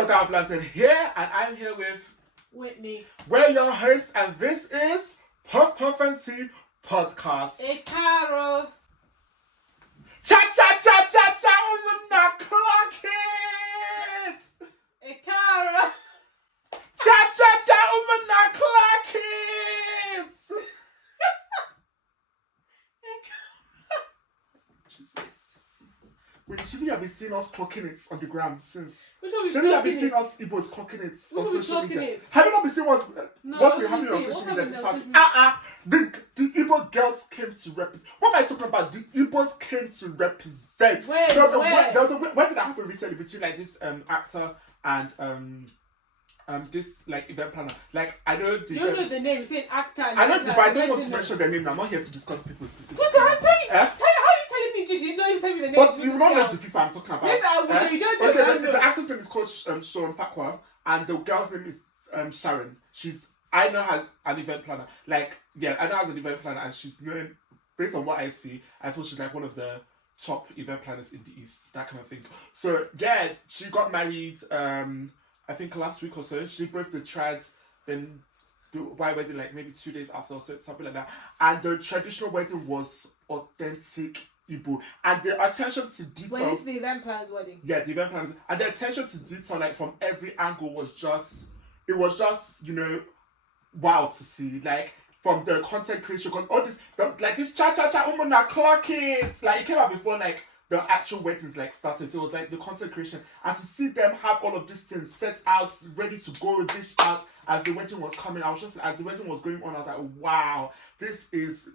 Ogaoflondon here, and I'm here with Whitney. We're your hosts, and this is Puffpuffandteapodcast. Hey, Caro. Cha cha cha cha cha, UMUNNA, clock it! Hey, Caro. Cha cha cha, UMUNNA, clock it! Jesus. Wait, shouldn't you have been seeing us clocking it on the gram since? Shouldn't you have been seeing us Igbos clocking it on social media? Have you not been seeing what we're having on social media this past? The Igbo girls came to represent. What am I talking about? The Igbos came to represent. Where did that happen recently between like this actor and this like event planner? Like I know the. You don't know the name. You say actor. I know, but I don't want to mention their name. I'm not here to discuss people specifically. What did I say? How are you telling me just? You don't even tell me the name. But you don't know the people I'm talking about. Maybe I will. You don't know. Okay, the actor's name is called Sharon Fakwa, and the girl's name is Sharon. I know her an event planner. Like, yeah, I know her as an event planner, and she's known, based on what I see, I feel she's like one of the top event planners in the East, that kind of thing. So, yeah, she got married, I think last week or so. She both the trad, then the white wedding, like maybe 2 days after or so, something like that. And the traditional wedding was authentic Igbo. And the attention to detail... When it's the event planner's wedding. Yeah, the event planners. And the attention to detail, like, from every angle was just... It was just, you know... wow to see, like from the content creation, all this, like this cha cha cha UMUNNA clock it, like it came out before like the actual weddings like started, so it was like the content creation, and to see them have all of these things set out, ready to go, dish out as the wedding was coming. I was just, as the wedding was going on, I was like, wow, this is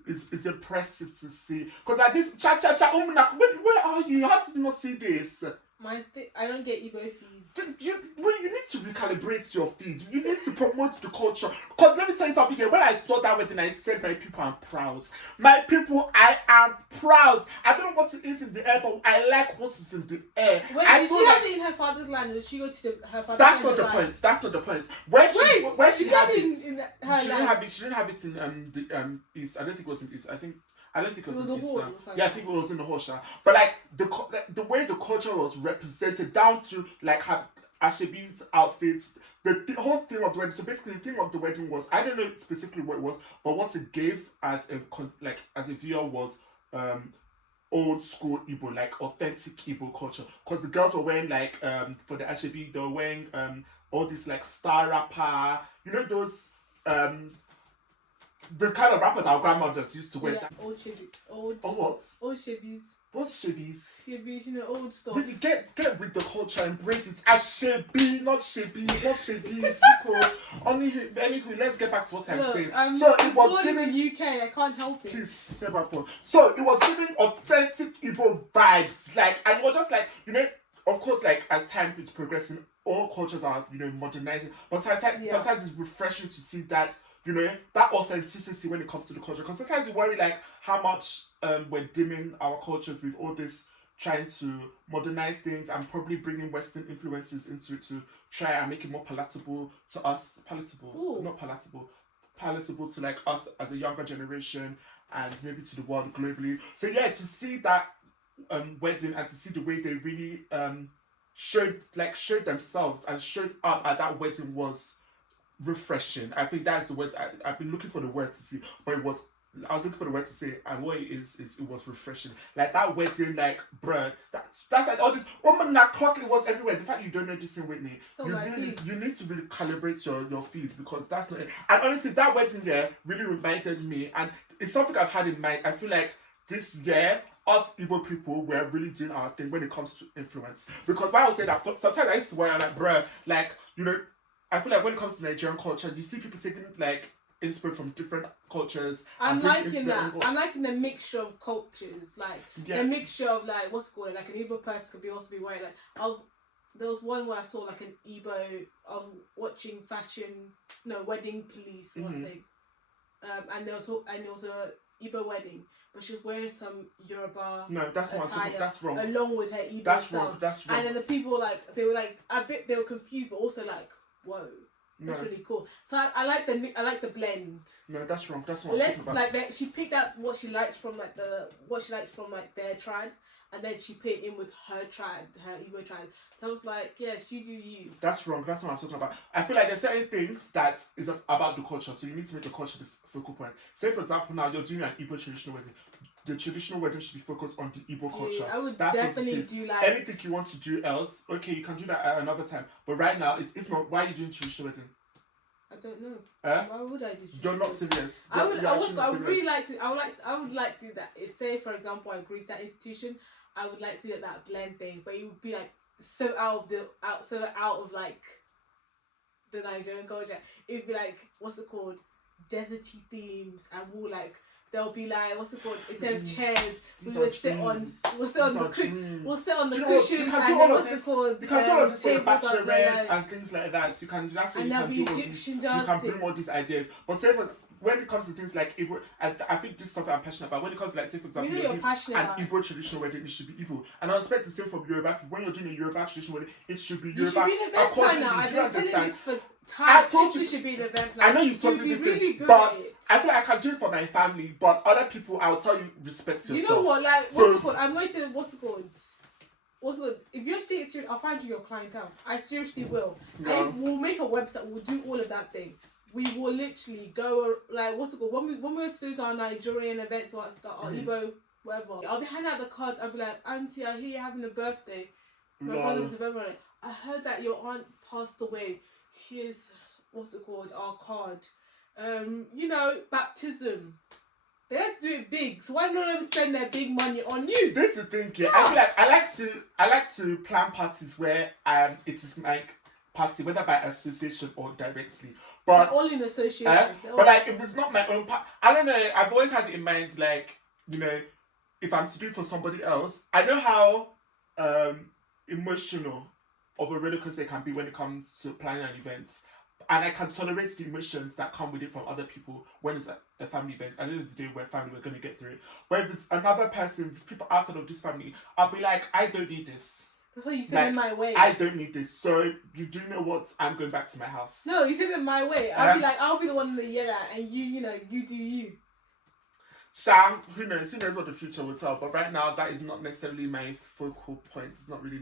impressive to see, because like this cha cha cha UMUNNA, where are you? How did you not see this? I don't get Igbo feeds. You need to recalibrate your feed. You need to promote the culture. Because let me tell you something here. When I saw that wedding, I said, my people, I'm proud. My people, I am proud. I don't know what it is in the air, but I like what is in the air. Wait, did she have it in her father's land, or did she go to her father's land? That's not the point. That's not the point. Where she had it, she didn't have it in the East. I don't think it was in East. I don't think it was in the East. hall. Yeah, I think it was in the hall. But like the way the culture was represented, down to like her Ashebi's outfits, the whole theme of the wedding. So basically, the theme of the wedding was, I don't know specifically what it was, but what it gave as a viewer was old school Igbo, like authentic Igbo culture. Because the girls were wearing like for the Ashebi, they were wearing all this like star wrapper. You know those the kind of rappers our grandmothers used to wear. Yeah, old Shebi. Old Shebis. What's Shebis? Shebis, you know, old stuff. Really get with the culture, embrace it. Ashebi, not Shebis, not Shebis. Anywho, let's get back to what I'm saying. So it was giving the UK, I can't help it. Please, step back. So it was giving authentic Igbo vibes. Like, and it was just like, you know, of course, like as time is progressing, all cultures are, you know, modernizing. But sometimes it's refreshing to see that, you know, that authenticity when it comes to the culture. Because sometimes you worry like how much we're dimming our cultures with all this trying to modernize things and probably bringing Western influences into it to try and make it more palatable to us. Palatable to like us as a younger generation and maybe to the world globally. So yeah, to see that wedding and to see the way they really showed themselves and showed up at that wedding was refreshing. I think that's the word. I've been looking for the word to see, but I was looking for the word to say, and what it is it was refreshing. Like that wedding, like bruh, that's like all this UMUNNA clock. It was everywhere. The fact you don't know this in Whitney, you need to really calibrate your feed, because that's not it. And honestly, that wedding there really reminded me, and it's something I've had in mind. I feel like this year, us Igbo people, we're really doing our thing when it comes to influence. Because why I would say that, sometimes I used to worry, like bruh, like, you know, I feel like when it comes to Nigerian culture, you see people taking like inspiration from different cultures. I'm liking that. I'm liking the mixture of cultures, like the mixture of like what's it called, like an Igbo person could also be wearing like. There was one where I saw like an Igbo. I was watching Wedding Police. And there was a Igbo wedding, but she was wearing some Yoruba. No, that's attire, that's wrong. Along with her Igbo that's stuff. Wrong. That's wrong. And then the people they were confused, but also like, whoa. That's really cool. So I like the blend. No, that's wrong. That's what I'm talking about. Like she picked out what she likes from like their trad, and then she put it in with her Igbo trad. So I was like, yes, you do you. That's wrong. That's what I'm talking about. I feel like there's certain things that is about the culture, so you need to make the culture the focal point. Say for example, now you're doing an Igbo traditional wedding. The traditional wedding should be focused on the Igbo culture. I would that's definitely do like anything you want to do else. Okay, you can do that at another time. But right now, if not, why are you doing traditional wedding? I don't know. Why would I do? You're not serious. I would really like to. I would like to do that. If say for example I agree to that institution, I would like to get that blend thing. But it would be like so out of like the Nigerian culture. It'd be like what's it called? Deserty themes, and there'll be like what's it called? Instead of chairs, we'll sit on the cushions, and then what's it called? You can do all this for the bachelorettes and things like that. You can that's what you can do. Egyptian you can bring all these ideas. But say when it comes to things like Igbo, I think this stuff I'm passionate about. When it comes to like say for example, you're passionate an Igbo traditional wedding, it should be Igbo. And I expect the same from Yoruba. When you're doing a Yoruba traditional wedding, it should be Yoruba. You should be an event planner. I've been telling this for time. I told you should be an event planner. I know you told me this really thing, but I feel like I can do it for my family. But other people, I'll tell you, respect yourself. You know what? Like what's it called? I'm going to what's it called? If you're staying serious, I'll find you your clientele. I seriously will. No. And we'll make a website. We'll do all of that thing. We will literally go like what's it called? When we go to do our Nigerian events or our Igbo whatever, I'll be handing out the cards. I'll be like, Auntie, I hear you're having a birthday. My brother's a birthday. I heard that your aunt passed away. Here's what's it called? Our card. Baptism. They have to do it big, so why not them spend their big money on you? This is the thing, yeah. I feel like I like to plan parties where it is like party, whether by association or directly. But they're all in association. But like if it's not my own part, I don't know. I've always had it in mind, like if I'm to do it for somebody else, I know how emotional of a roller coaster it can be when it comes to planning an event. And I can tolerate the emotions that come with it from other people when it's a family event. At the end of the day, we're family, we're going to get through it. But if it's another person, people outside of this family, I'll be like, I don't need this. That's what you said in my way. I don't need this. So you do know what? I'm going back to my house. No, you said it my way. I'll be the one that yell at, and you do you. Sha, who knows? Who knows what the future will tell? But right now, that is not necessarily my focal point. It's not really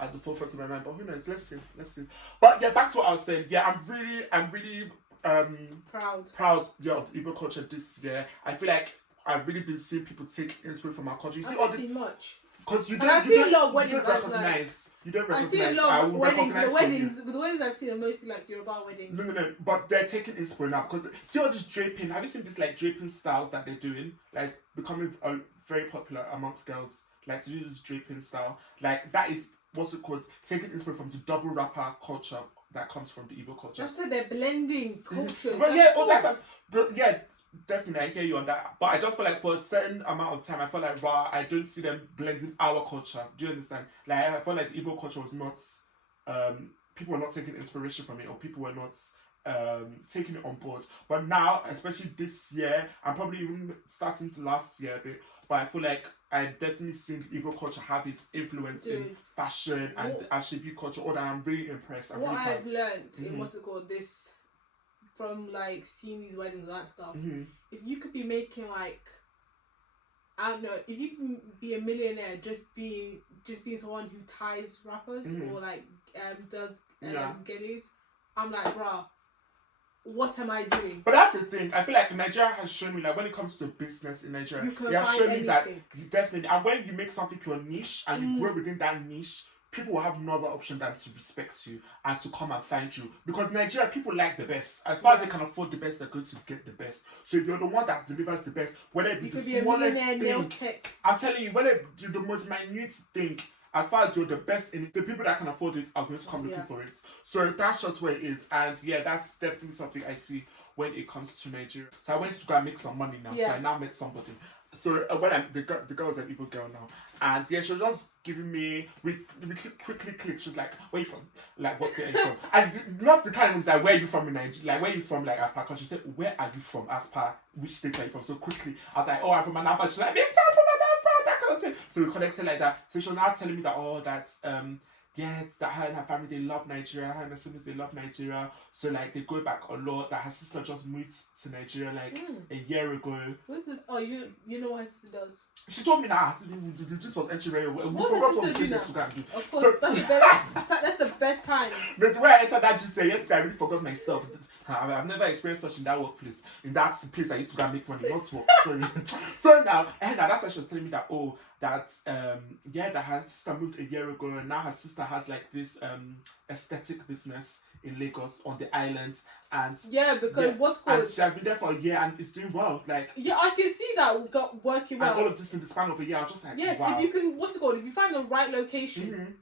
at the forefront of my mind, but who knows? Let's see. But yeah, back to what I was saying. Yeah, I'm really proud of Igbo culture this year. I feel like I've really been seeing people take inspiration from our country. You see all this much. Because you don't recognize. You don't recognize. I see a lot of weddings. The weddings I've seen are mostly like Yoruba weddings. No. But they're taking inspiration now because see all this draping. Have you seen this like draping styles that they're doing? Like becoming very popular amongst girls. Like to do this draping style. Like that is what's it called? Taking inspiration from the double wrapper culture that comes from the Igbo culture. That's why they're blending cultures. But yeah, definitely I hear you on that. But I just feel like for a certain amount of time, I felt like I don't see them blending our culture. Do you understand? Like I felt like the Igbo culture was not people were not taking inspiration from it, or people were not taking it on board. But now, especially this year, and probably even starting to last year a bit, but I feel like I definitely seen Igbo culture have its influence in fashion and Ashebi culture. And I'm really impressed. What I've learned in what's it called this from like seeing these weddings and that stuff. If you could be making like I don't know, if you can be a millionaire just being someone who ties wrappers or like does gillies, I'm like, bruh, what am I doing? But that's the thing. I feel like Nigeria has shown me, like, when it comes to business in Nigeria, it has shown me that definitely. And when you make something your niche and you grow within that niche, people will have no other option than to respect you and to come and find you. Because Nigeria, people like the best. As far as they can afford the best, they're going to get the best. So if you're the one that delivers the best, whether it be the smallest thing, I'm telling you, whether it be the most minute thing, as far as you're the best in it, the people that can afford it are going to come looking for it. So that's just where it is. And yeah, that's definitely something I see when it comes to Nigeria. So I went to go and make some money now. So I now met somebody. So when the girl was an Igbo girl now. And yeah, she was just giving me, we quickly clicked. She was like, where you from? Like, what's the end from? And not the kind of was like, where are you from in Nigeria? Like, where are you from, like, as per country? She said, where are you from, as per which state are you from? So quickly, I was like, oh, I'm from Anambra. She's like, me too, I'm from Anambra, that kind of thing. So we connected like that. So she was now telling me that, that her and her family, they love Nigeria. Her and her siblings, they love Nigeria. So like they go back a lot. That her sister just moved to Nigeria like a year ago. What's this? Oh, you know what her sister does? She told me that this was entry very well. What does her sister do now? Of course, that's the best times. But the way I entered that just say yesterday, I really forgot myself. I've never experienced such in that workplace. In that place I used to go and make money, not work. Sorry. So now, and that's why she was telling me that that her sister moved a year ago, and now her sister has like this aesthetic business in Lagos on the islands, and because what's called, and she has been there for a year and it's doing well. Like I can see that got working well. And all of this in the span of a year, I was just like, wow. If you can, if you find the right location.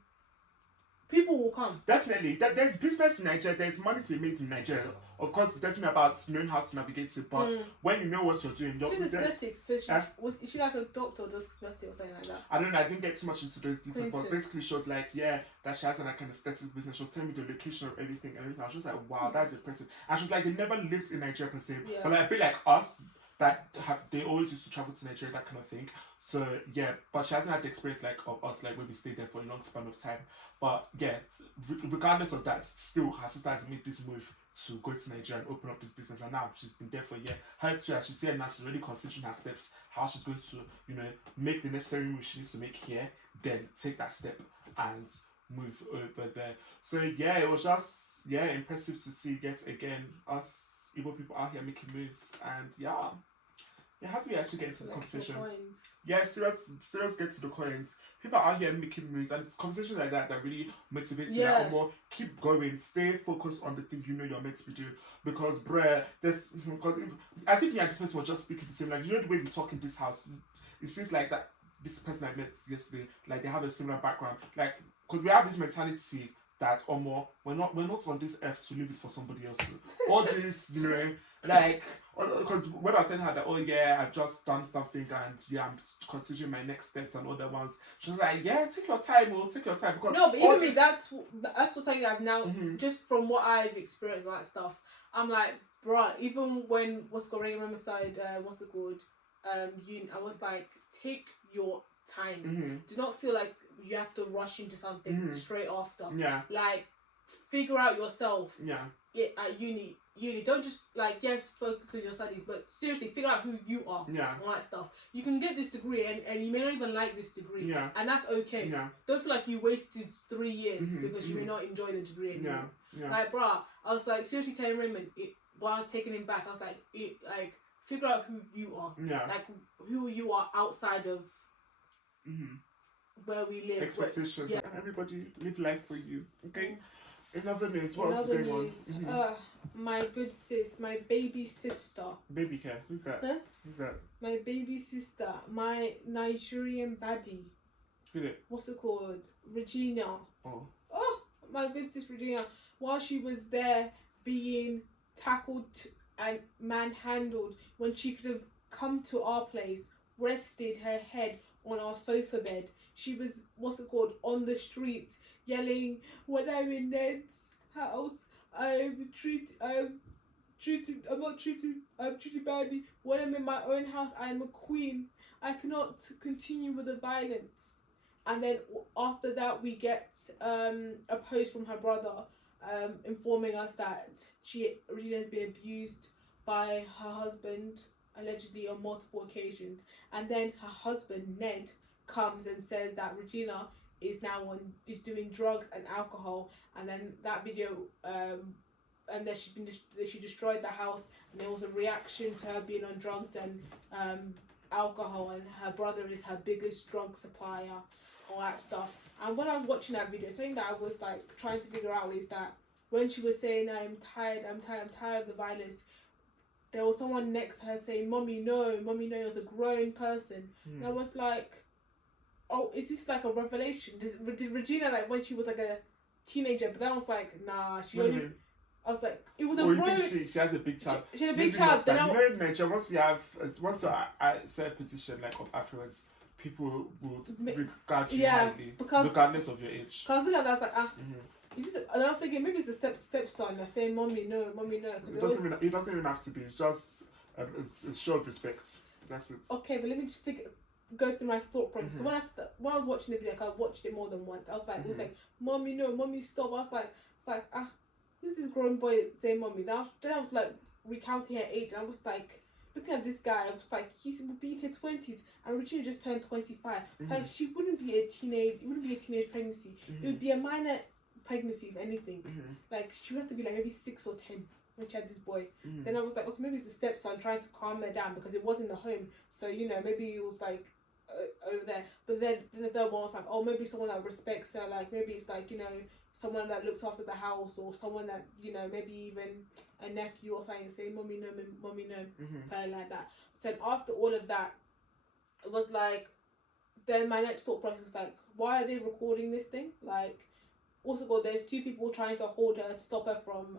People will come. Definitely. There's business in Nigeria. There's money to be made in Nigeria. Of course, it's definitely about knowing how to navigate it. But when you know what you're doing, she's aesthetics. So is she like a doctor or does cosmetics or something like that? I don't know. I didn't get too much into those details. But basically, she was like, that she has like an aesthetic business. She was telling me the location of everything and everything. I was just like, wow, that's impressive. And she was like, they never lived in Nigeria per se. Yeah. But like a bit like us, they always used to travel to Nigeria, that kind of thing. So but she hasn't had the experience like of us, like when we stayed there for a long span of time. But regardless of that, still her sister has made this move to go to Nigeria and open up this business, and now she's been there for a year. Her too, as she said, now she's already considering her steps, how she's going to, make the necessary move she needs to make here, then take that step and move over there. So it was just impressive to see yet again us Igbo people out here making moves, and how do we actually get into the conversation? Serious get to the coins. People are out here making moves, and it's conversations like that that really motivates you. Like, more keep going, stay focused on the thing you're meant to be doing. Because, I think me and this person were just speaking the same. Like, the way we talk in this house, it seems like that this person I met yesterday, like they have a similar background. Like, because we have this mentality that we're not on this earth to leave it for somebody else. All this, like, because when I was telling her that, I've just done something and I'm considering my next steps and other ones, she was like, take your time, take your time. Because no, but even me, that's just something I've now, just from what I've experienced, all that stuff, I'm like, bruh, even when remember started, I was like, take your time. Do not feel like you have to rush into something straight after. Like, figure out yourself. At uni, don't just focus on your studies, but seriously figure out who you are. All that stuff. You can get this degree and you may not even like this degree. And that's okay. Don't feel like you wasted 3 years because you may not enjoy the degree anymore. Like, bruh, I was like seriously telling Raymond while taking him back, I was like, figure out who you are. Like who you are outside of where we live. Expectations. Everybody live life for you. Okay. In other news, what else is going on? My good sis, my baby sister. Baby care? Who's that? Huh? Who's that? My baby sister, my Nigerian baddie. Who's it? What's it called? Regina. Oh, my good sis Regina. While she was there being tackled and manhandled when she could have come to our place, rested her head on our sofa bed. She was, on the streets, yelling, when I'm in Ned's house, I'm treated badly. When I'm in my own house, I'm a queen. I cannot continue with the violence. And then after that, we get a post from her brother informing us that Regina has been abused by her husband, allegedly on multiple occasions. And then her husband, Ned, comes and says that Regina is doing drugs and alcohol, and then that video and that she destroyed the house, and there was a reaction to her being on drugs and alcohol, and her brother is her biggest drug supplier, all that stuff. And when I was watching that video, something that I was like trying to figure out is that when she was saying I'm tired of the violence, there was someone next to her saying, Mommy, no, it was a grown person. And I was like, oh, is this like a revelation? Did Regina, like, when she was like a teenager, but then I was like, nah, I was like, it was a grown... She has a big child. She had a big child. Then in Nigeria, once you're at a certain position, like, of affluence, people would regard you highly, regardless of your age. Because I was looking at that, I was like, is this, and I was thinking, maybe it's a stepson that's saying, Mommy, no. It doesn't even have to be. It's just, it's show of respect. That's it. Okay, but let me just figure... go through my thought process. So when I was watching the video, like, I watched it more than once. I was like, it was like, "Mommy, no, mommy, stop." I was like, who's this grown boy saying mommy? Then I was like recounting her age, and I was like looking at this guy. I was like, he would be in her 20s, and Regina just turned 25. It's like she wouldn't be a teenage. It wouldn't be a teenage pregnancy. It would be a minor pregnancy, if anything. Like she would have to be like maybe 6 or 10 when she had this boy. Then I was like, okay, maybe it's the stepson trying to calm her down because it was in the home. So maybe it was like over there. But then the third one was like, oh, maybe someone that respects her. Like maybe it's like someone that looks after the house, or someone that maybe even a nephew or something, say mommy no, something like that. So after all of that, it was like, then my next thought process was like, why are they recording this thing? Like, also there's 2 people trying to hold her to stop her from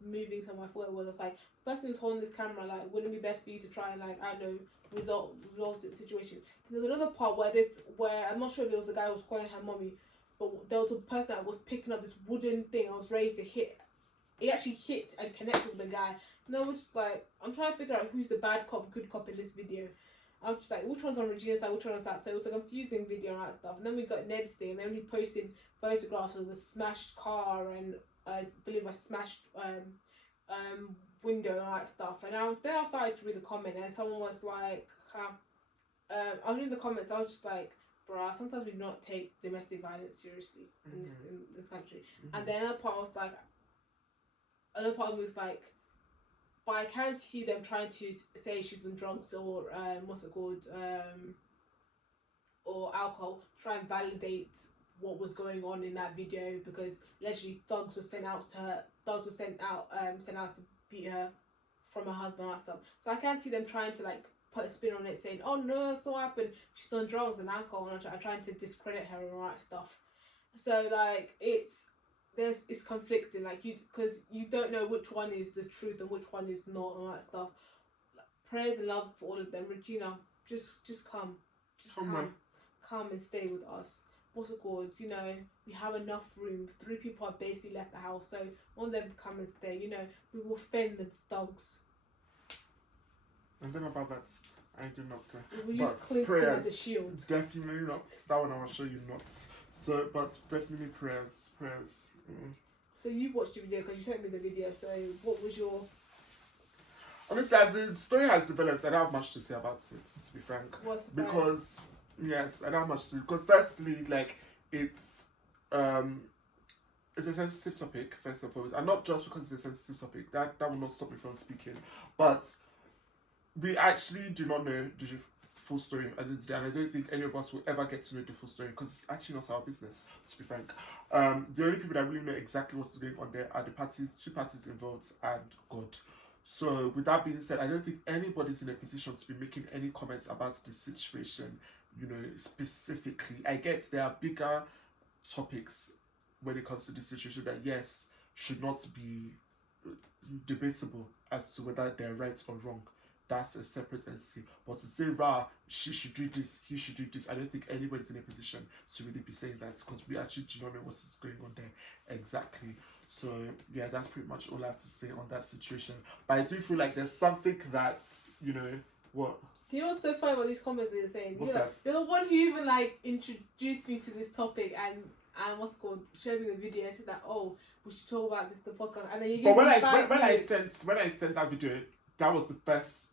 moving somewhere. I thought it was just like, the person who's holding this camera, like, wouldn't it be best for you to try and, like, I don't know, resolve the situation. And there's another part where I'm not sure if it was the guy who was calling her mommy, but there was a person that was picking up this wooden thing. I was ready to hit. It actually hit and connected with the guy. And I was just like, I'm trying to figure out who's the bad cop, good cop in this video. I was just like, which one's on Regina's side, which one is that? So it was a confusing video and all that stuff. And then we got Ned's thing, and then we posted photographs of the smashed car and I believe a smashed window and all that stuff. And then I started to read the comment, and someone was like, I was reading the comments, I was just like, bruh, sometimes we do not take domestic violence seriously in this country. And then another part was like, but I can't see them trying to say she's on drugs or or alcohol, try and validate what was going on in that video, because allegedly thugs were sent out to beat her from her husband and stuff. So I can't see them trying to like put a spin on it, saying, oh no, that's not what happened, she's on drugs and alcohol, and I'm trying to discredit her and all that stuff. So like it's conflicting, like because you don't know which one is the truth and which one is not and all that stuff. Like, prayers and love for all of them. Regina, just come and stay with us. What's it called? We have enough room. 3 people have basically left the house, so want them to come and stay. We will fend the dogs. And then about that, I do not know. We will use Clinton as a shield. Definitely not. That one I will show you not. So, but definitely prayers. So you watched the video because you sent me the video. So what was your? Honestly, as the story has developed, I don't have much to say about it, to be frank. Because yes, I don't have much to. Because firstly, like it's a sensitive topic first and foremost, and not just because it's a sensitive topic. That will not stop me from speaking, but we actually do not know the full story at the end of the day, and I don't think any of us will ever get to know the full story because it's actually not our business, to be frank. The only people that really know exactly what's going on there are the 2 parties involved and God. So with that being said, I don't think anybody's in a position to be making any comments about the situation, specifically. I get there are bigger topics when it comes to this situation that yes, should not be debatable as to whether they're right or wrong. That's a separate entity. But to say, she should do this, he should do this, I don't think anybody's in a position to really be saying that, because we actually do not know what is going on there exactly. So, yeah, that's pretty much all I have to say on that situation. But I do feel like there's something that, what? Do you know what's so funny about these comments that you're saying? What's that? You're the one who even, like, introduced me to this topic and showed me the video and said that, oh, we should talk about this in the podcast. And then you But when I sent that video, that was the first,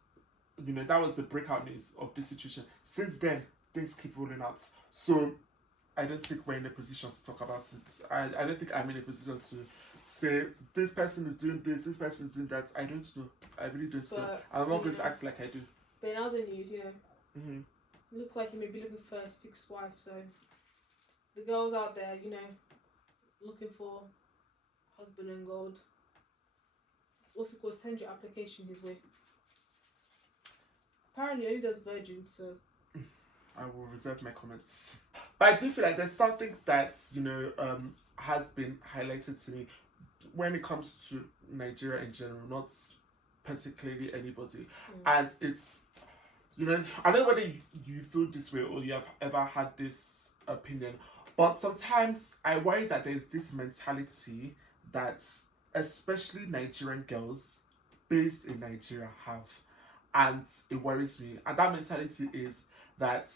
that was the breakout news of this situation. Since then, things keep rolling out. So I don't think we're in a position to talk about it. I don't think I'm in a position to say this person is doing this person is doing that. I don't know. I really don't know. I'm not going to act like I do. But in other news, it looks like he may be looking for a 6th wife. So the girls out there, looking for husband and gold. What's it called? Send your application his way. Apparently, only does virgin, so I will reserve my comments. But I do feel like there's something that has been highlighted to me when it comes to Nigeria in general, not particularly anybody. And it's I don't know whether you feel this way or you have ever had this opinion, but sometimes I worry that there's this mentality that especially Nigerian girls based in Nigeria have, and it worries me. And that mentality is that,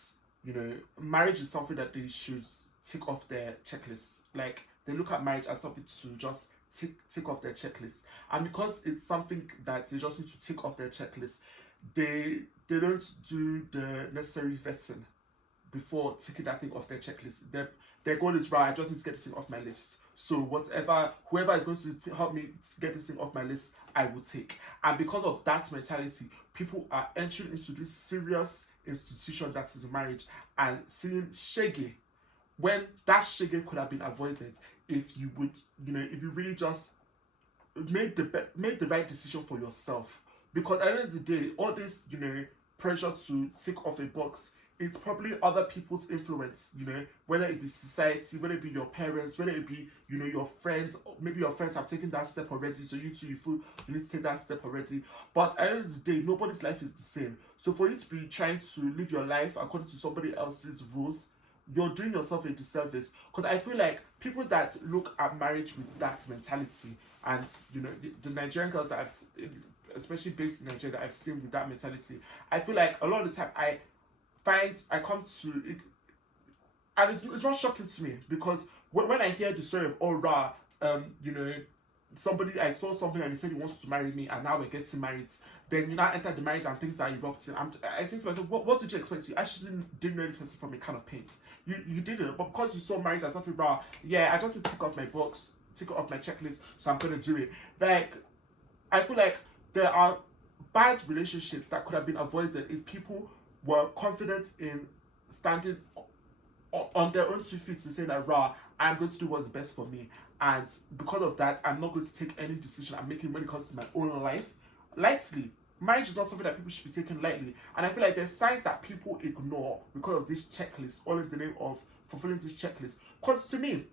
marriage is something that they should tick off their checklist. Like, they look at marriage as something to just tick off their checklist. And because it's something that they just need to tick off their checklist, they don't do the necessary vetting before ticking that thing off their checklist. Their goal is, right, I just need to get this thing off my list. So whoever is going to help me get this thing off my list, I will take. And because of that mentality, people are entering into this serious institution that is marriage and seeing shege, when that shege could have been avoided if you would, if you really just made the right decision for yourself. Because at the end of the day, all this, pressure to tick off a box, it's probably other people's influence, whether it be society, whether it be your parents, whether it be, your friends. Maybe your friends have taken that step already, so you too, you feel you need to take that step already. But at the end of the day, nobody's life is the same. So for you to be trying to live your life according to somebody else's rules, you're doing yourself a disservice. Because I feel like people that look at marriage with that mentality, and, the Nigerian girls that I've, especially based in Nigeria, that I've seen with that mentality, I feel like a lot of the time I come to it, and it's not shocking to me, because when I hear the story of Ora, I saw something and he said he wants to marry me, and now we're getting married. Then you now enter the marriage and things are erupting. I think to myself, what did you expect? You actually didn't know this person from a can of paint. You didn't, but because you saw marriage as something, I just need to tick off my box, tick off my checklist, so I'm gonna do it. Like, I feel like there are bad relationships that could have been avoided if people were confident in standing on their own 2 feet to say that, I'm going to do what's best for me. And because of that, I'm not going to take any decision I'm making when it comes to my own life lightly. Marriage is not something that people should be taking lightly. And I feel like there's signs that people ignore because of this checklist, all in the name of fulfilling this checklist. Because to me,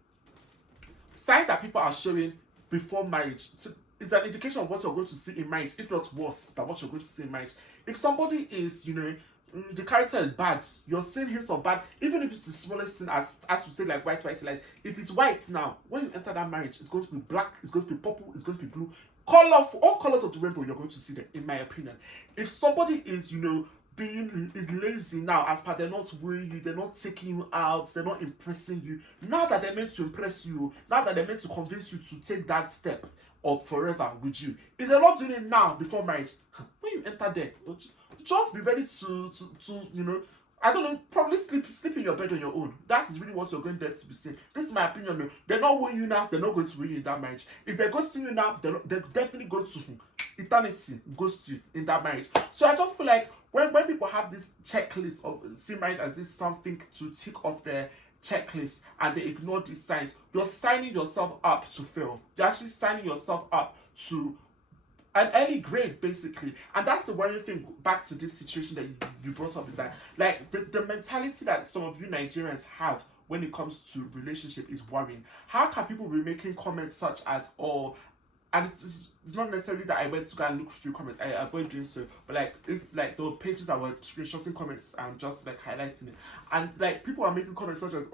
signs that people are showing before marriage is an indication of what you're going to see in marriage, if not worse than what you're going to see in marriage. If somebody is, the character is bad, you're seeing hints of bad, even if it's the smallest thing, as we say, like white lies. If it's white now, when you enter that marriage, it's going to be black, it's going to be purple, it's going to be blue. All colors of the rainbow, you're going to see them, in my opinion. If somebody is, is lazy now, as per they're not weighing you, they're not taking you out, they're not impressing you. Now that they're meant to impress you, now that they're meant to convince you to take that step of forever with you, if they're not doing it now before marriage, when you enter there, just be ready to I don't know, probably sleep in your bed on your own. That is really what you're going there to be saying. This is my opinion. They're not weighing you now, they're not going to weigh you in that marriage. If they're ghosting you now, they're definitely going to eternity ghost you in that marriage. So I just feel like when people have this checklist of seeing marriage as this something to tick off their checklist and they ignore these signs, you're signing yourself up to fail. You're actually signing yourself up to an early grave, basically. And that's the worrying thing, back to this situation that you brought up, is that, like, the mentality that some of you Nigerians have when it comes to relationship is worrying. How can people be making comments such as, and it's not necessarily that I went to go and look through comments, I avoid doing so, but like, it's like the pages that were screenshotting comments and just like highlighting it, and like people are making comments such as,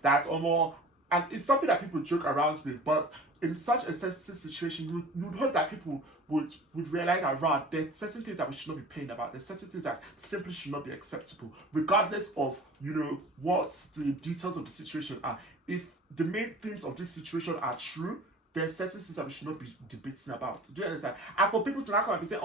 that or more, and it's something that people joke around with, but in such a sensitive situation, you'd hope that people would realize that there's certain things that we should not be paying about. There's certain things that simply should not be acceptable, regardless of, what the details of the situation are. If the main themes of this situation are true, there's certain things that we should not be debating about. Do you understand? And for people to now come and be saying,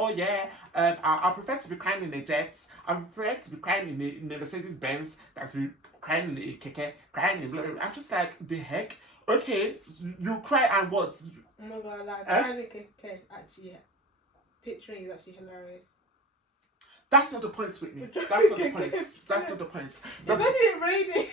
I prefer to be crying in a jet, I prefer to be crying in a Mercedes Benz, that's be crying in a keke, crying in blah, blah, blah. I'm just like, the heck? Okay, you cry and what? Oh my god, like, crying in a keke, actually, yeah. Picturing is actually hilarious. That's not the point, Whitney. That's not the point. That's not the point. Imagine it raining.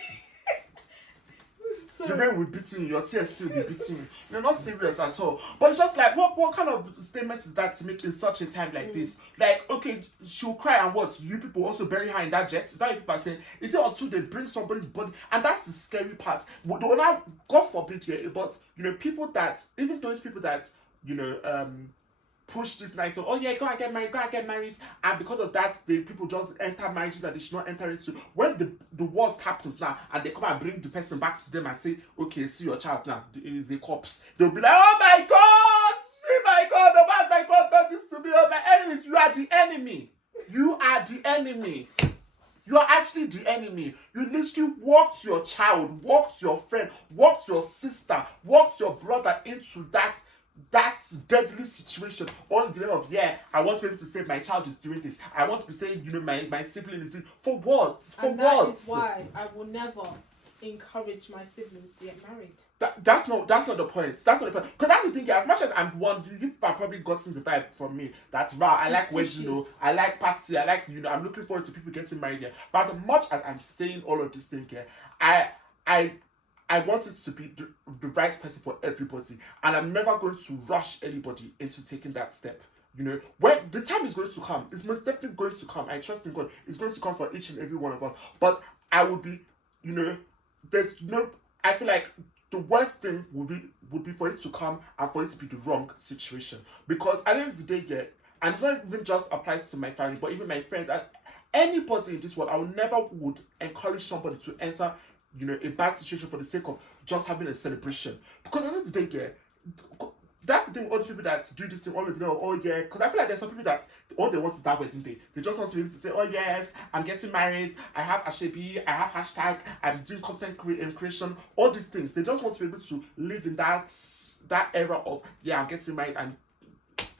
The rain will beat you, your tears too will be beating you. You're not serious at all. But it's just like, what kind of statement is that to make in such a time like this? Like, okay, she'll cry and what? You people also bury her in that jet? Is that what people are saying? Is it until they bring somebody's body? And that's the scary part. Now, God forbid, yeah, but, people that, even those people that, push this night, so go and get married, and because of that, people just enter marriages that they should not enter into. When the worst happens now, and they come and bring the person back to them and say, okay, see your child now, it is a corpse, they'll be like, oh my god, see my god, oh my god, done this to me, oh my enemies, you are the enemy. You are actually the enemy. You literally walked your child, walked your friend, walked your sister, walked your brother into that deadly situation. On the day of, I want to be able to say my child is doing this. I want to be saying, my sibling is doing, for what? For and what? That is why I will never encourage my siblings to get married. That's not the point. That's not the point. Because that's the thing. As much as I'm one, you have probably gotten the vibe from me. That's raw. I like wedding, I like party. I like, I'm looking forward to people getting married here. But as much as I'm saying all of these things here, I want it to be the right person for everybody, and I'm never going to rush anybody into taking that step. When the time is going to come, it's most definitely going to come. I trust in God. It's going to come for each and every one of us. But I would be, I feel like the worst thing would be for it to come and for it to be the wrong situation. Because at the end of the day, and it not even just applies to my family, but even my friends and anybody in this world, I would encourage somebody to enter, a bad situation for the sake of just having a celebration. Because at the end of the day, that's the thing with all the people that do this thing, all of them, because I feel like there's some people that all they want is that wedding day. They just want to be able to say, oh yes, I'm getting married, I have Ashebi, I have hashtag, I'm doing content creation, all these things. They just want to be able to live in that era of, I'm getting married, and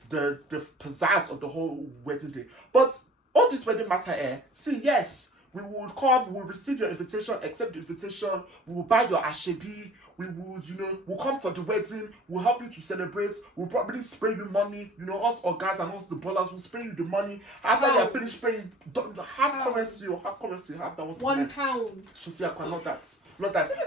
the pizzazz of the whole wedding day. But all this wedding matter, see, yes, we will come, we'll receive your invitation, accept the invitation, we will buy your Ashebi, we would, we'll come for the wedding, we'll help you to celebrate, we'll probably spray you money, us OGAS and us the ballers will spray you the money. After they are finished spraying, hard currency, have that one. £1. Sophia, not that.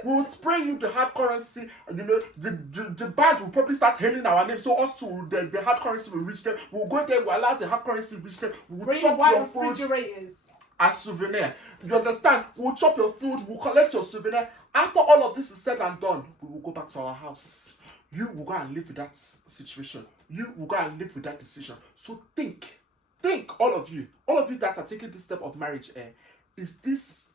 We'll spray you the hard currency, the band will probably start hailing our name, so us too, the hard currency will reach them. We'll go there, we'll allow the hard currency to reach them, we'll bring chop white your food refrigerators as souvenir. You understand? We'll chop your food, we'll collect your souvenir. After all of this is said and done, we will go back to our house. You will go and live with that situation. You will go and live with that decision. So think, all of you that are taking this step of marriage, is this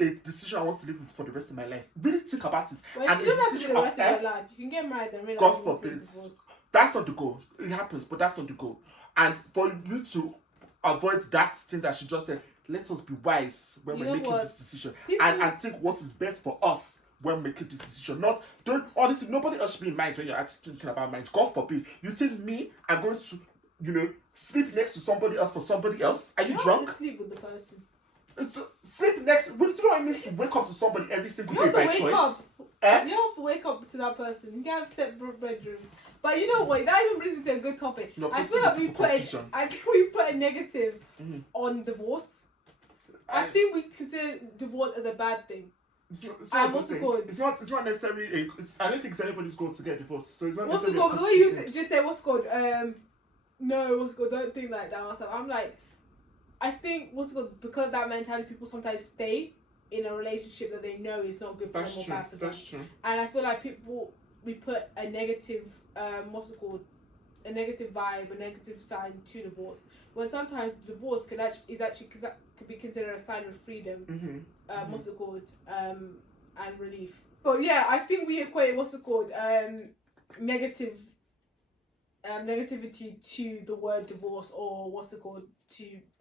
a decision I want to live with for the rest of my life? Really think about it. Well, and you don't have to do the rest of your life. You can get married and realize God you want to forbid. divorce. That's not the goal. It happens, but that's not the goal. And for you to avoid that thing that she just said, let us be wise when we're making this decision, and think what is best for us when making this decision. Honestly, nobody else should be in mind when you're actually thinking about marriage. God forbid. You think me, I'm going to, sleep next to somebody else for somebody else? Are you drunk? You have to sleep with the person. Sleep next. You know what it means to wake up to somebody every single day by choice? You don't have to wake up to that person. You can have separate bedrooms. But you know what? That even brings me to a good topic. I feel like we put a negative on divorce. I think we consider divorce as a bad thing. It's not necessarily. I don't think it's anybody's goal to get divorced. So it's not what's the goal? The way you just say what's called. No, what's called? Don't think like that or something. I'm like, I think what's called, because of that mentality, people sometimes stay in a relationship that they know is not good for them or bad for them. That's true. And I feel like we put a negative a negative vibe, a negative sign to divorce. When sometimes divorce could be considered a sign of freedom, and relief. But yeah, I think we equate negativity to the word divorce, or to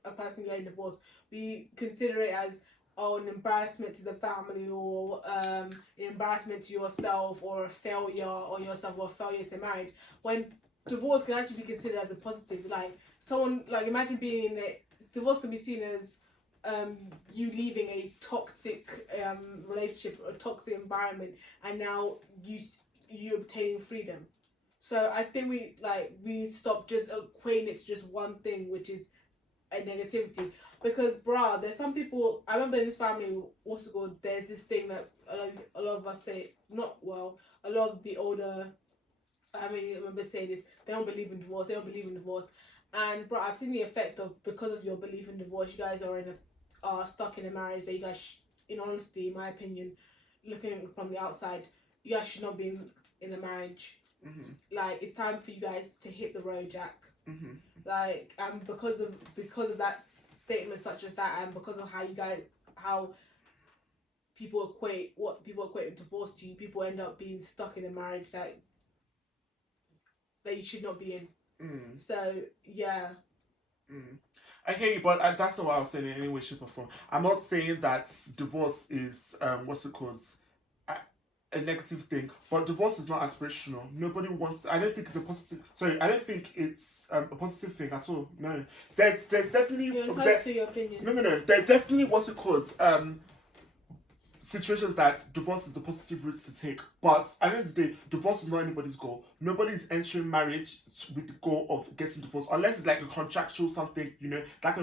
a person getting divorced. We consider it as an embarrassment to the family, or an embarrassment to yourself, or a failure on yourself, or a failure to marriage. When divorce can actually be considered as a positive. Imagine being in a divorce can be seen as you leaving a toxic relationship, a toxic environment, and now you obtaining freedom. So I think we stop just equating it to just one thing, which is a negativity. Because there's some people, I remember in this family, there's this thing that a lot of us say, a lot of the older, I remember saying this, they don't believe in divorce. And I've seen the effect of, because of your belief in divorce, you guys are stuck in a marriage that you guys, in honesty, in my opinion, looking from the outside, you guys should not be in a marriage. Mm-hmm. It's time for you guys to hit the road, Jack. Mm-hmm. Because of that statement such as that, and because of how people equate with divorce to, people end up being stuck in a marriage that you should not be in. So yeah. I hear you, but that's not what I was saying in any way, shape, or form. I'm not saying that divorce is what's it called, a, a negative thing. But divorce is not aspirational. Nobody wants. I don't think it's a positive. Sorry, I don't think it's a positive thing at all. No, there's definitely. You're entitled to your opinion. No. There definitely what's it called situations that divorce is the positive route to take. But at the end of the day, divorce is not anybody's goal. Nobody's entering marriage with the goal of getting divorced, unless it's like a contractual something, like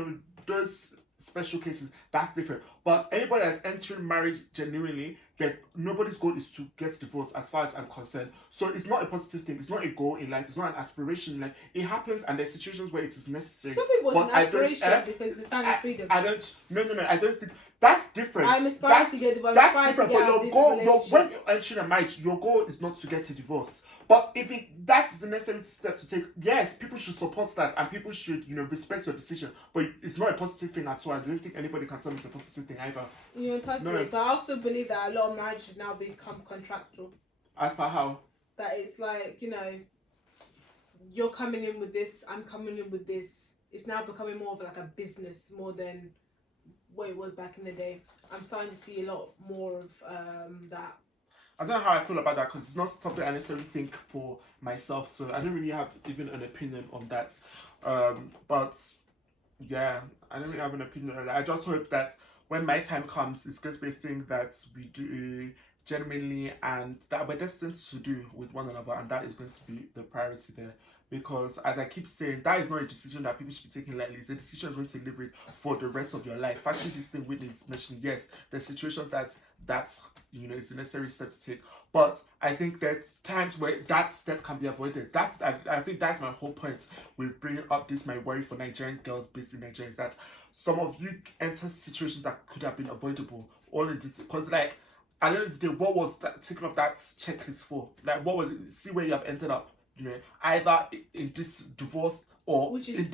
those special cases, that's different. But anybody that's entering marriage genuinely, then nobody's goal is to get divorced as far as I'm concerned. So it's not a positive thing, it's not a goal in life, it's not an aspiration in life. It happens and there's situations where it is necessary. Some people it's an aspiration because it's sign of freedom. I don't think that's different. I'm aspiring to get divorced. That's different, but your goal, when you're entering a marriage, your goal is not to get a divorce. But if that's the necessary step to take, yes, people should support that and people should, respect your decision. But it's not a positive thing at all. I don't think anybody can tell me it's a positive thing either. You're entitled to it, but I also believe that a lot of marriages now become contractual. As per how? That it's like, you're coming in with this, I'm coming in with this. It's now becoming more of like a business more than what it was back in the day. I'm starting to see a lot more of that. I don't know how I feel about that because it's not something I necessarily think for myself, so I don't really have even an opinion on that. But yeah, I don't really have an opinion on that. I just hope that when my time comes, it's going to be a thing that we do genuinely and that we're destined to do with one another, and that is going to be the priority there. Because as I keep saying, that is not a decision that people should be taking lightly. It's a decision you're going to live with for the rest of your life. Actually, this thing Whitney is mentioning, yes, there's situations that's is the necessary step to take. But I think there's times where that step can be avoided. I think that's my whole point with bringing up this. My worry for Nigerian girls based in Nigeria is that some of you enter situations that could have been avoidable. All of this, because like at the end of the day, what was that taking off that checklist for? Like, what was it? See where you have ended up. Either in this divorce or which is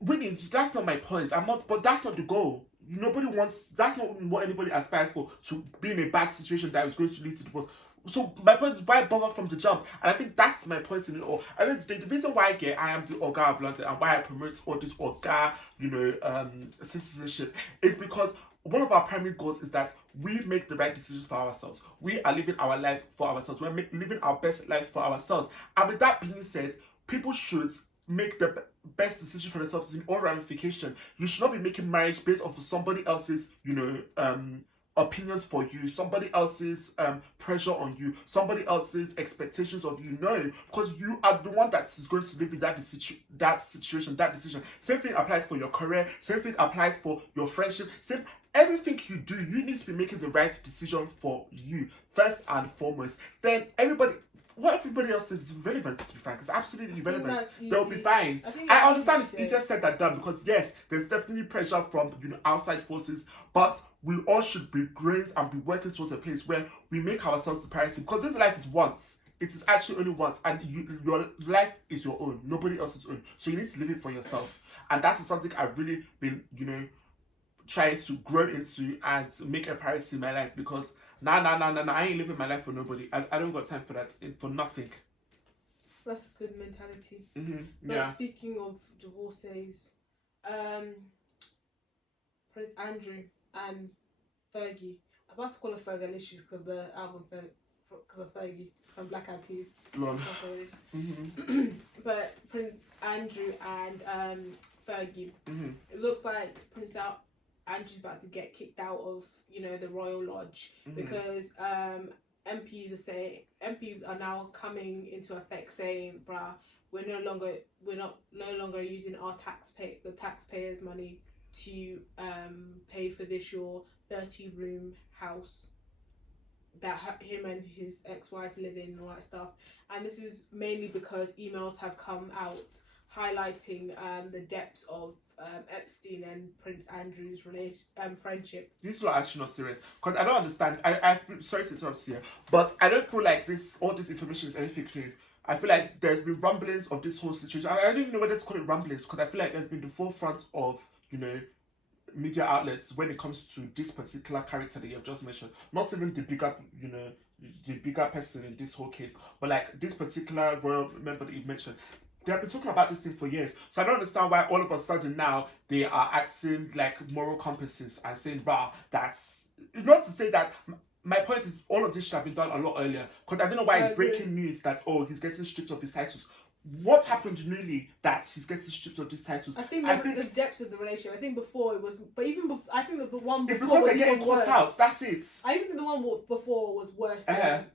Winning, that's not my point. But that's not the goal. Nobody wants. That's not what anybody aspires for. To be in a bad situation that is going to lead to divorce. So my point is why bother from the jump, and I think that's my point in it all. And the reason why I am the Ogaoflondon and why I promote all this Oga, citizenship is because one of our primary goals is that we make the right decisions for ourselves. We are living our lives for ourselves. We're living our best life for ourselves. And with that being said, people should make the best decision for themselves in all ramification. You should not be making marriage based off of somebody else's, opinions for you, somebody else's pressure on you, somebody else's expectations of you. No, because you are the one that is going to live with that situation, that decision. Same thing applies for your career, same thing applies for your friendship, everything you do, you need to be making the right decision for you first and foremost. Then what everybody else says is irrelevant, to be frank. It's absolutely irrelevant. They'll be fine. I understand it's easier said than done because yes, there's definitely pressure from outside forces, but we all should be growing and be working towards a place where we make ourselves the priority, because this life is once. It is actually only once, and your life is your own, nobody else's own. So you need to live it for yourself, and that is something I've really been, trying to grow into and make a priority in my life, because nah, I ain't living my life for nobody. I don't got time for that, for nothing. That's a good mentality. Mm-hmm. But speaking of divorces, Prince Andrew and Fergie. I'm about to call her Fergie literally because of the album because of Fergie from Black Eyed Peas. Mm-hmm. But Prince Andrew and Fergie. Mm-hmm. It looks like Prince Andrew's about to get kicked out of the Royal Lodge, because MPs are now coming into effect saying, bruh, we're no longer using the taxpayers' money to pay for your 30-room house that him and his ex-wife live in and all that stuff. And this is mainly because emails have come out highlighting the depths of Epstein and Prince Andrew's friendship. These are actually not serious, because I don't understand. I sorry to interrupt here, but I don't feel like all this information is anything new. I feel like there's been rumblings of this whole situation. I don't even know whether to call it rumblings, because I feel like there's been the forefront of media outlets when it comes to this particular character that you have just mentioned. Not even the bigger person in this whole case, but like this particular royal member that you've mentioned. they have been talking about this thing for years. So I don't understand why all of a sudden now they are acting like moral compasses and saying, "Rah, that's not to say that." My point is, all of this should have been done a lot earlier. Because I don't know why it's breaking news that he's getting stripped of his titles. What happened really that he's getting stripped of these titles? I think the depths of the relationship. I think before it was, but even before, I think the one before because was they're getting cut out. That's it. I even think the one before was worse than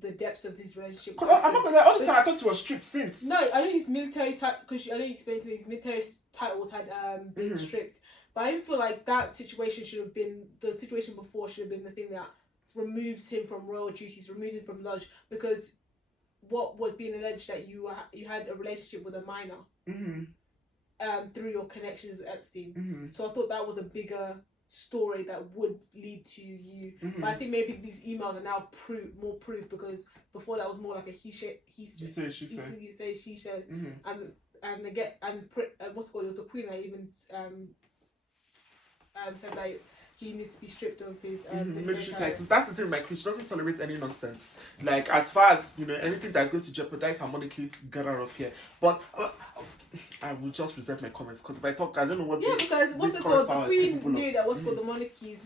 the depths of this relationship. I'm not gonna lie. Honestly, I thought he was stripped since. No, I know his military title, because I know you explained to me his military titles had been stripped. But I even feel like that situation should have been, the situation before should have been the thing that removes him from royal duties, removes him from lodge, because what was being alleged that you had a relationship with a minor through your connections with Epstein. So I thought that was a bigger story that would lead to you. But I think maybe these emails are now more proof, because before that was more like a he said, she said, and again, and what's it called? It was the Queen that even said that he needs to be stripped of his military titles. That's the thing with my queen. She doesn't tolerate any nonsense. Like, as far as, anything that's going to jeopardize her monarchy, get her off here. But I will just reserve my comments, because if I talk, I don't know what because what's it called? The Queen knew that what's called the monarchy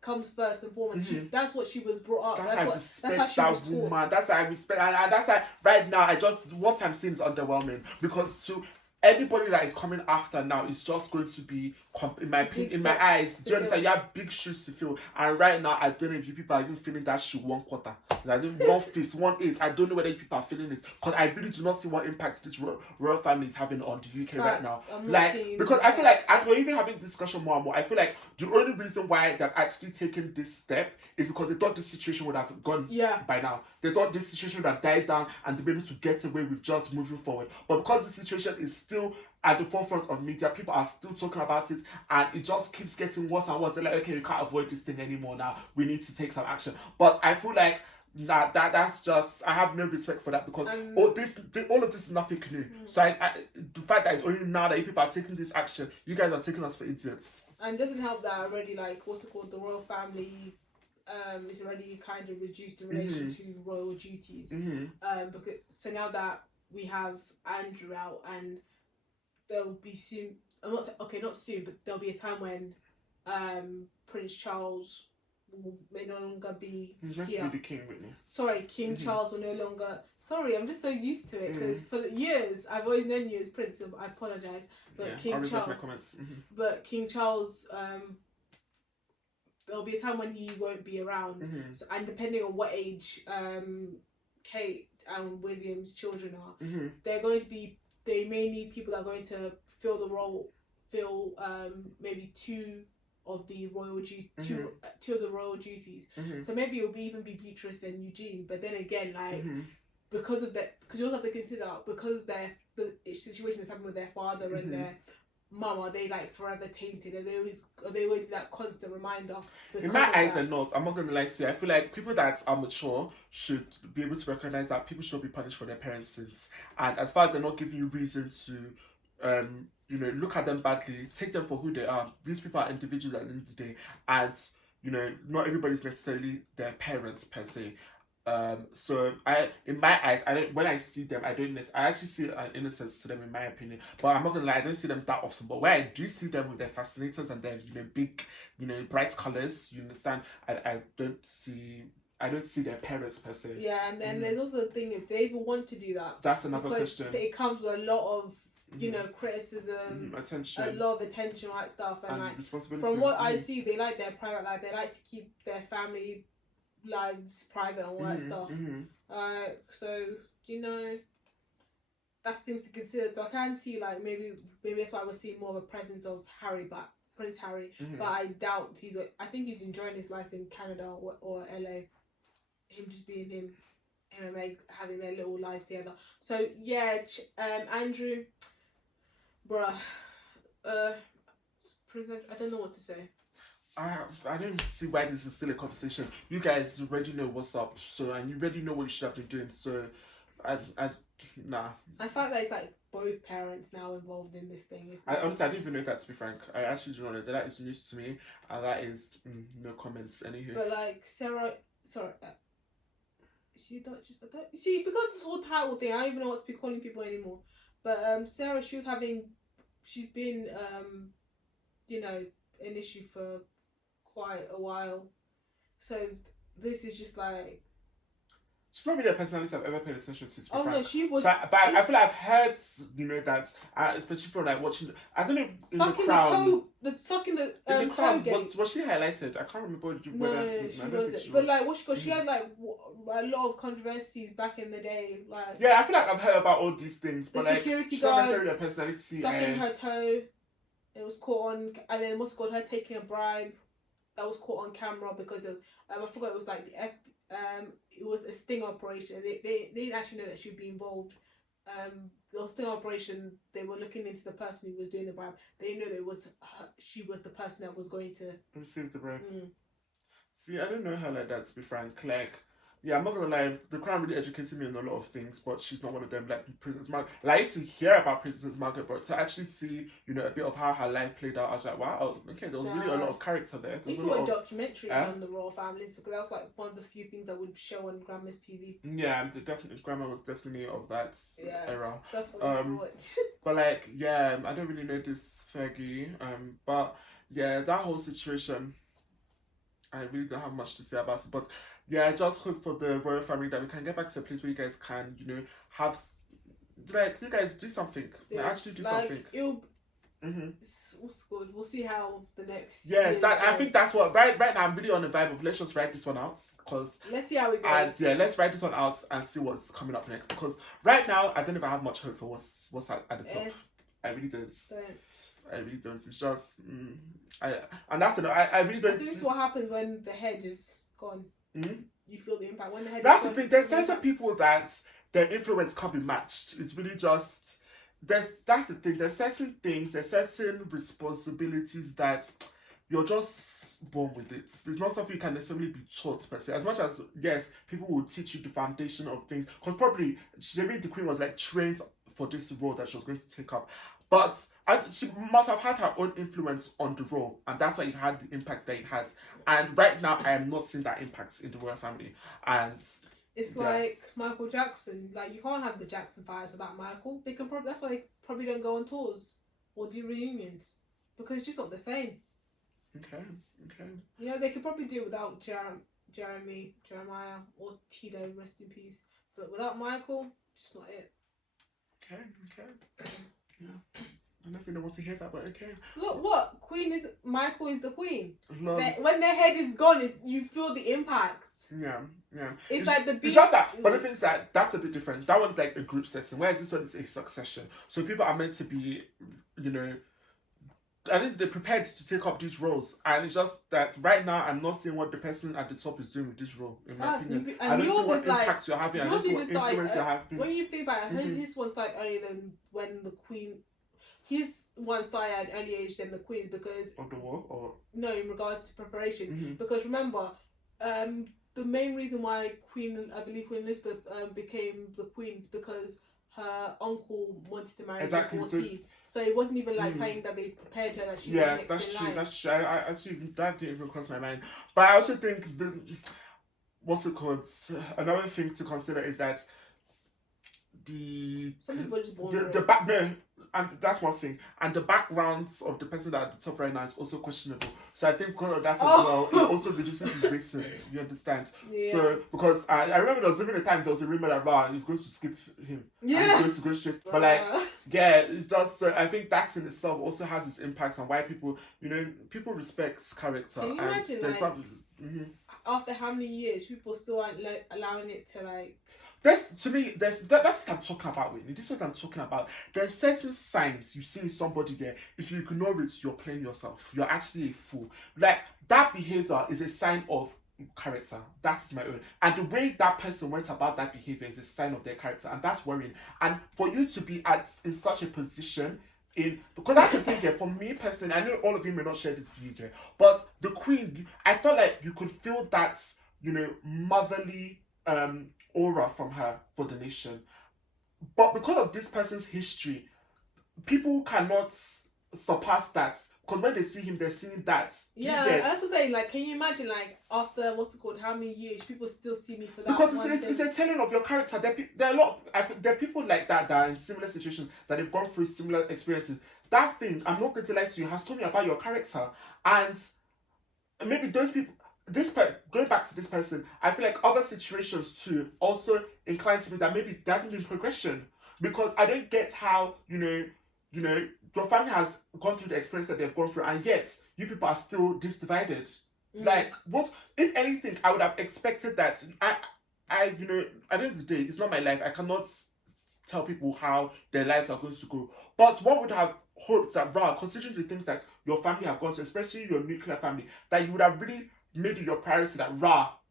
comes first and foremost. That's what she was brought up. That's how she was taught. Woman. That's how I respect, and that's why right now what I'm seeing is underwhelming, because to anybody that is coming after now is just going to be, in my opinion, in my eyes, do you understand? You have big shoes to fill, and right now I don't know if you people are even feeling that shoe 1/4, like 1/5, 1/8. I don't know whether you people are feeling it, because I really do not see what impact this royal family is having on the UK right now. Like, because I feel like as we're even having discussion more and more, I feel like the only reason why they're actually taking this step is because they thought this situation would have gone by now. They thought this situation would have died down and they'd be able to get away with just moving forward. But because the situation is still at the forefront of media, people are still talking about it, and it just keeps getting worse and worse. They're like, okay, we can't avoid this thing anymore now. We need to take some action. But I feel like that's just, I have no respect for that, because all of this is nothing new. So the fact that it's only now that you people are taking this action, you guys are taking us for idiots. And it doesn't help that already, like, what's it called, the royal family is already kind of reduced in relation to royal duties. Because so now that we have Andrew out, and there'll be soon, I'm not saying, okay, not soon, but there'll be a time when Prince Charles may no longer be here. Be King Whitney. Sorry, King Charles will no longer. Sorry, I'm just so used to it, because for years I've always known you as Prince. So I apologize, but King Charles. My comments. But King Charles, there'll be a time when he won't be around, so, and depending on what age Kate and William's children are, they're going to be. They may need people that are going to fill the role, maybe two of the royal two of the royal duties. So maybe it'll even be Beatrice and Eugene. But then again, like because of that, because you also have to consider, because the situation that's happened with their father and their mum, are they like forever tainted? Are they going to be that constant reminder? In my eyes, they're not. I'm not going to lie to you. I feel like people that are mature should be able to recognize that people should not be punished for their parents' sins. And as far as they're not giving you reason to, look at them badly, take them for who they are. These people are individuals at the end of the day, and not everybody's necessarily their parents per se. So in my eyes, when I see them, I actually see an innocence to them, in my opinion. But I'm not gonna lie, I don't see them that often. But when I do see them with their fascinators and their big, bright colors, you understand, I don't see their parents per se. Yeah, and then there's also the thing is, they even want to do that. That's another question. It comes with a lot of criticism, attention, a lot of attention, right stuff, and like responsibility. From what I see, they like their private life. They like to keep their family lives private and all that stuff. So that's things to consider. So I can see like maybe that's why we're seeing more of a presence of Prince Harry. But I doubt I think he's enjoying his life in Canada or LA. Him just being him and Meg having their little lives together. So yeah, Andrew, bruh, Prince Andrew, I don't know what to say. I don't see why this is still a conversation. You guys already know what's up, and you already know what you should have been doing. So, nah. I find that it's like both parents now involved in this thing. Honestly, I didn't even know that, to be frank. I actually do not know that. That is news to me, and that is no comments. Anywho. But like she Duchess? I don't see, because this whole title thing, I don't even know what to be calling people anymore. But Sarah, she's been you know, an issue for quite a while. So this is just like. She's not really a personality I've ever paid attention to. Oh no, she was. So I feel like I've heard, that, especially from like watching. I don't know if in sucking the Crown. Sucking the in the Crown, toe was she highlighted? I can't remember. No, she wasn't. But like, what she got? She had like a lot of controversies back in the day. Like, yeah, I feel like I've heard about all these things. The but security like, guard sucking her toe. It was caught on, and then what's called her taking a bribe. That was caught on camera because of I forgot, it was like it was a sting operation. They didn't actually know that she'd be involved. The sting operation, they were looking into the person who was doing the bribe. They didn't know that it was she was the person that was going to receive the bribe. See, I don't know her like that, to be frank. Like, yeah, I'm not gonna lie, the Crown really educated me on a lot of things, but she's not one of them. Like Princess Margaret, like, I used to hear about Princess Margaret, but to actually see, a bit of how her life played out, I was like, wow, okay, there was really a lot of character there. I used to watch documentaries on the royal families, because that was like one of the few things I would show on Grandma's TV. Yeah, Grandma was definitely of that era. So that's what I used to watch. But like, yeah, I don't really know this Fergie, but yeah, that whole situation, I really don't have much to say about it, but yeah, I just hope for the royal family that we can get back to a place where you guys can, have, like, you guys do something. Yeah, actually do something. What's good? We'll see how the next. Yes, I think that's what right now. I'm really on the vibe of let's just write this one out, because let's see how it goes. And yeah, let's write this one out and see what's coming up next. Because right now, I don't even have much hope for what's at the top. I really don't. I really don't. It's just I really don't. I think this is what happens when the head is gone. You feel the impact when the head. That's the thing. There's certain people that their influence can't be matched. It's really just that's the thing. There's certain things. There's certain responsibilities that you're just born with it. There's not something you can necessarily be taught per se. As much as yes, people will teach you the foundation of things. Because probably maybe the Queen was like trained for this role that she was going to take up. But she must have had her own influence on the role, and that's why it had the impact that it had. And right now, I am not seeing that impact in the royal family. And it's like Michael Jackson. Like, you can't have the Jackson 5s without Michael. They can that's why they probably don't go on tours or do reunions, because it's just not the same. Okay. They could probably do it without Jeremiah, or Tito, rest in peace. But without Michael, just not it. Okay. Yeah. I don't think they want to hear that, but okay. Look, Michael is the Queen. When their head is gone, you feel the impact. Yeah. It's like the It's just that, but the thing is that's a bit different. That one's like a group setting, whereas this one is a succession. So people are meant to be, I think they're prepared to take up these roles, and it's just that right now I'm not seeing what the person at the top is doing with this role. In my opinion, I don't see what impact you're having. I don't see what influence you're having. When you think about it, his one started earlier than when the Queen. His one started at an early age than the Queen, because of the war, or no, in regards to preparation. Because remember, the main reason why Queen Elizabeth became the Queen is because her uncle wanted to marry her before tea. So it wasn't even like saying that they prepared her that she was next that's in true. line. That's true. I actually, that didn't even cross my mind. But I also think what's it called? Another thing to consider is that some people just born and that's one thing. And the backgrounds of the person that at the top right now is also questionable. So I think because of that as well, it also reduces his rating. You understand? Yeah. So because I remember there was even a time there was a rumor that he's going to skip him. Yeah. And he's going to go straight. But it's just I think that in itself also has its impacts on why people people respect character. Can you imagine after how many years people still aren't allowing it to That's what I'm talking about, Whitney. This is what I'm talking about. There's certain signs you see in somebody there. If you ignore it, you're playing yourself. You're actually a fool. Like, that behavior is a sign of character. That's my own. And the way that person went about that behavior is a sign of their character. And that's worrying. And for you to be in such a position, because that's the thing here, for me personally, I know all of you may not share this view here, but the Queen, I felt like you could feel that, motherly aura from her for the nation. But because of this person's history, people cannot surpass that because when they see him, they're seeing that. Yeah, that's what I'm saying. Like, can you imagine, like, after how many years, people still see me for that? Because it's a telling of your character. There are a lot. There are people like that are in similar situations, that have gone through similar experiences. That thing, I'm not going to lie to you, has told me about your character, and maybe those people. Going back to this person, I feel like other situations too also incline to me that maybe there hasn't been progression, because I don't get how your family has gone through the experience that they've gone through, and yet you people are still this divided. Like, what if anything? I would have expected that. At the end of the day, it's not my life. I cannot tell people how their lives are going to go. But one would have hoped that, considering the things that your family have gone through, especially your nuclear family, that you would have really made it your priority that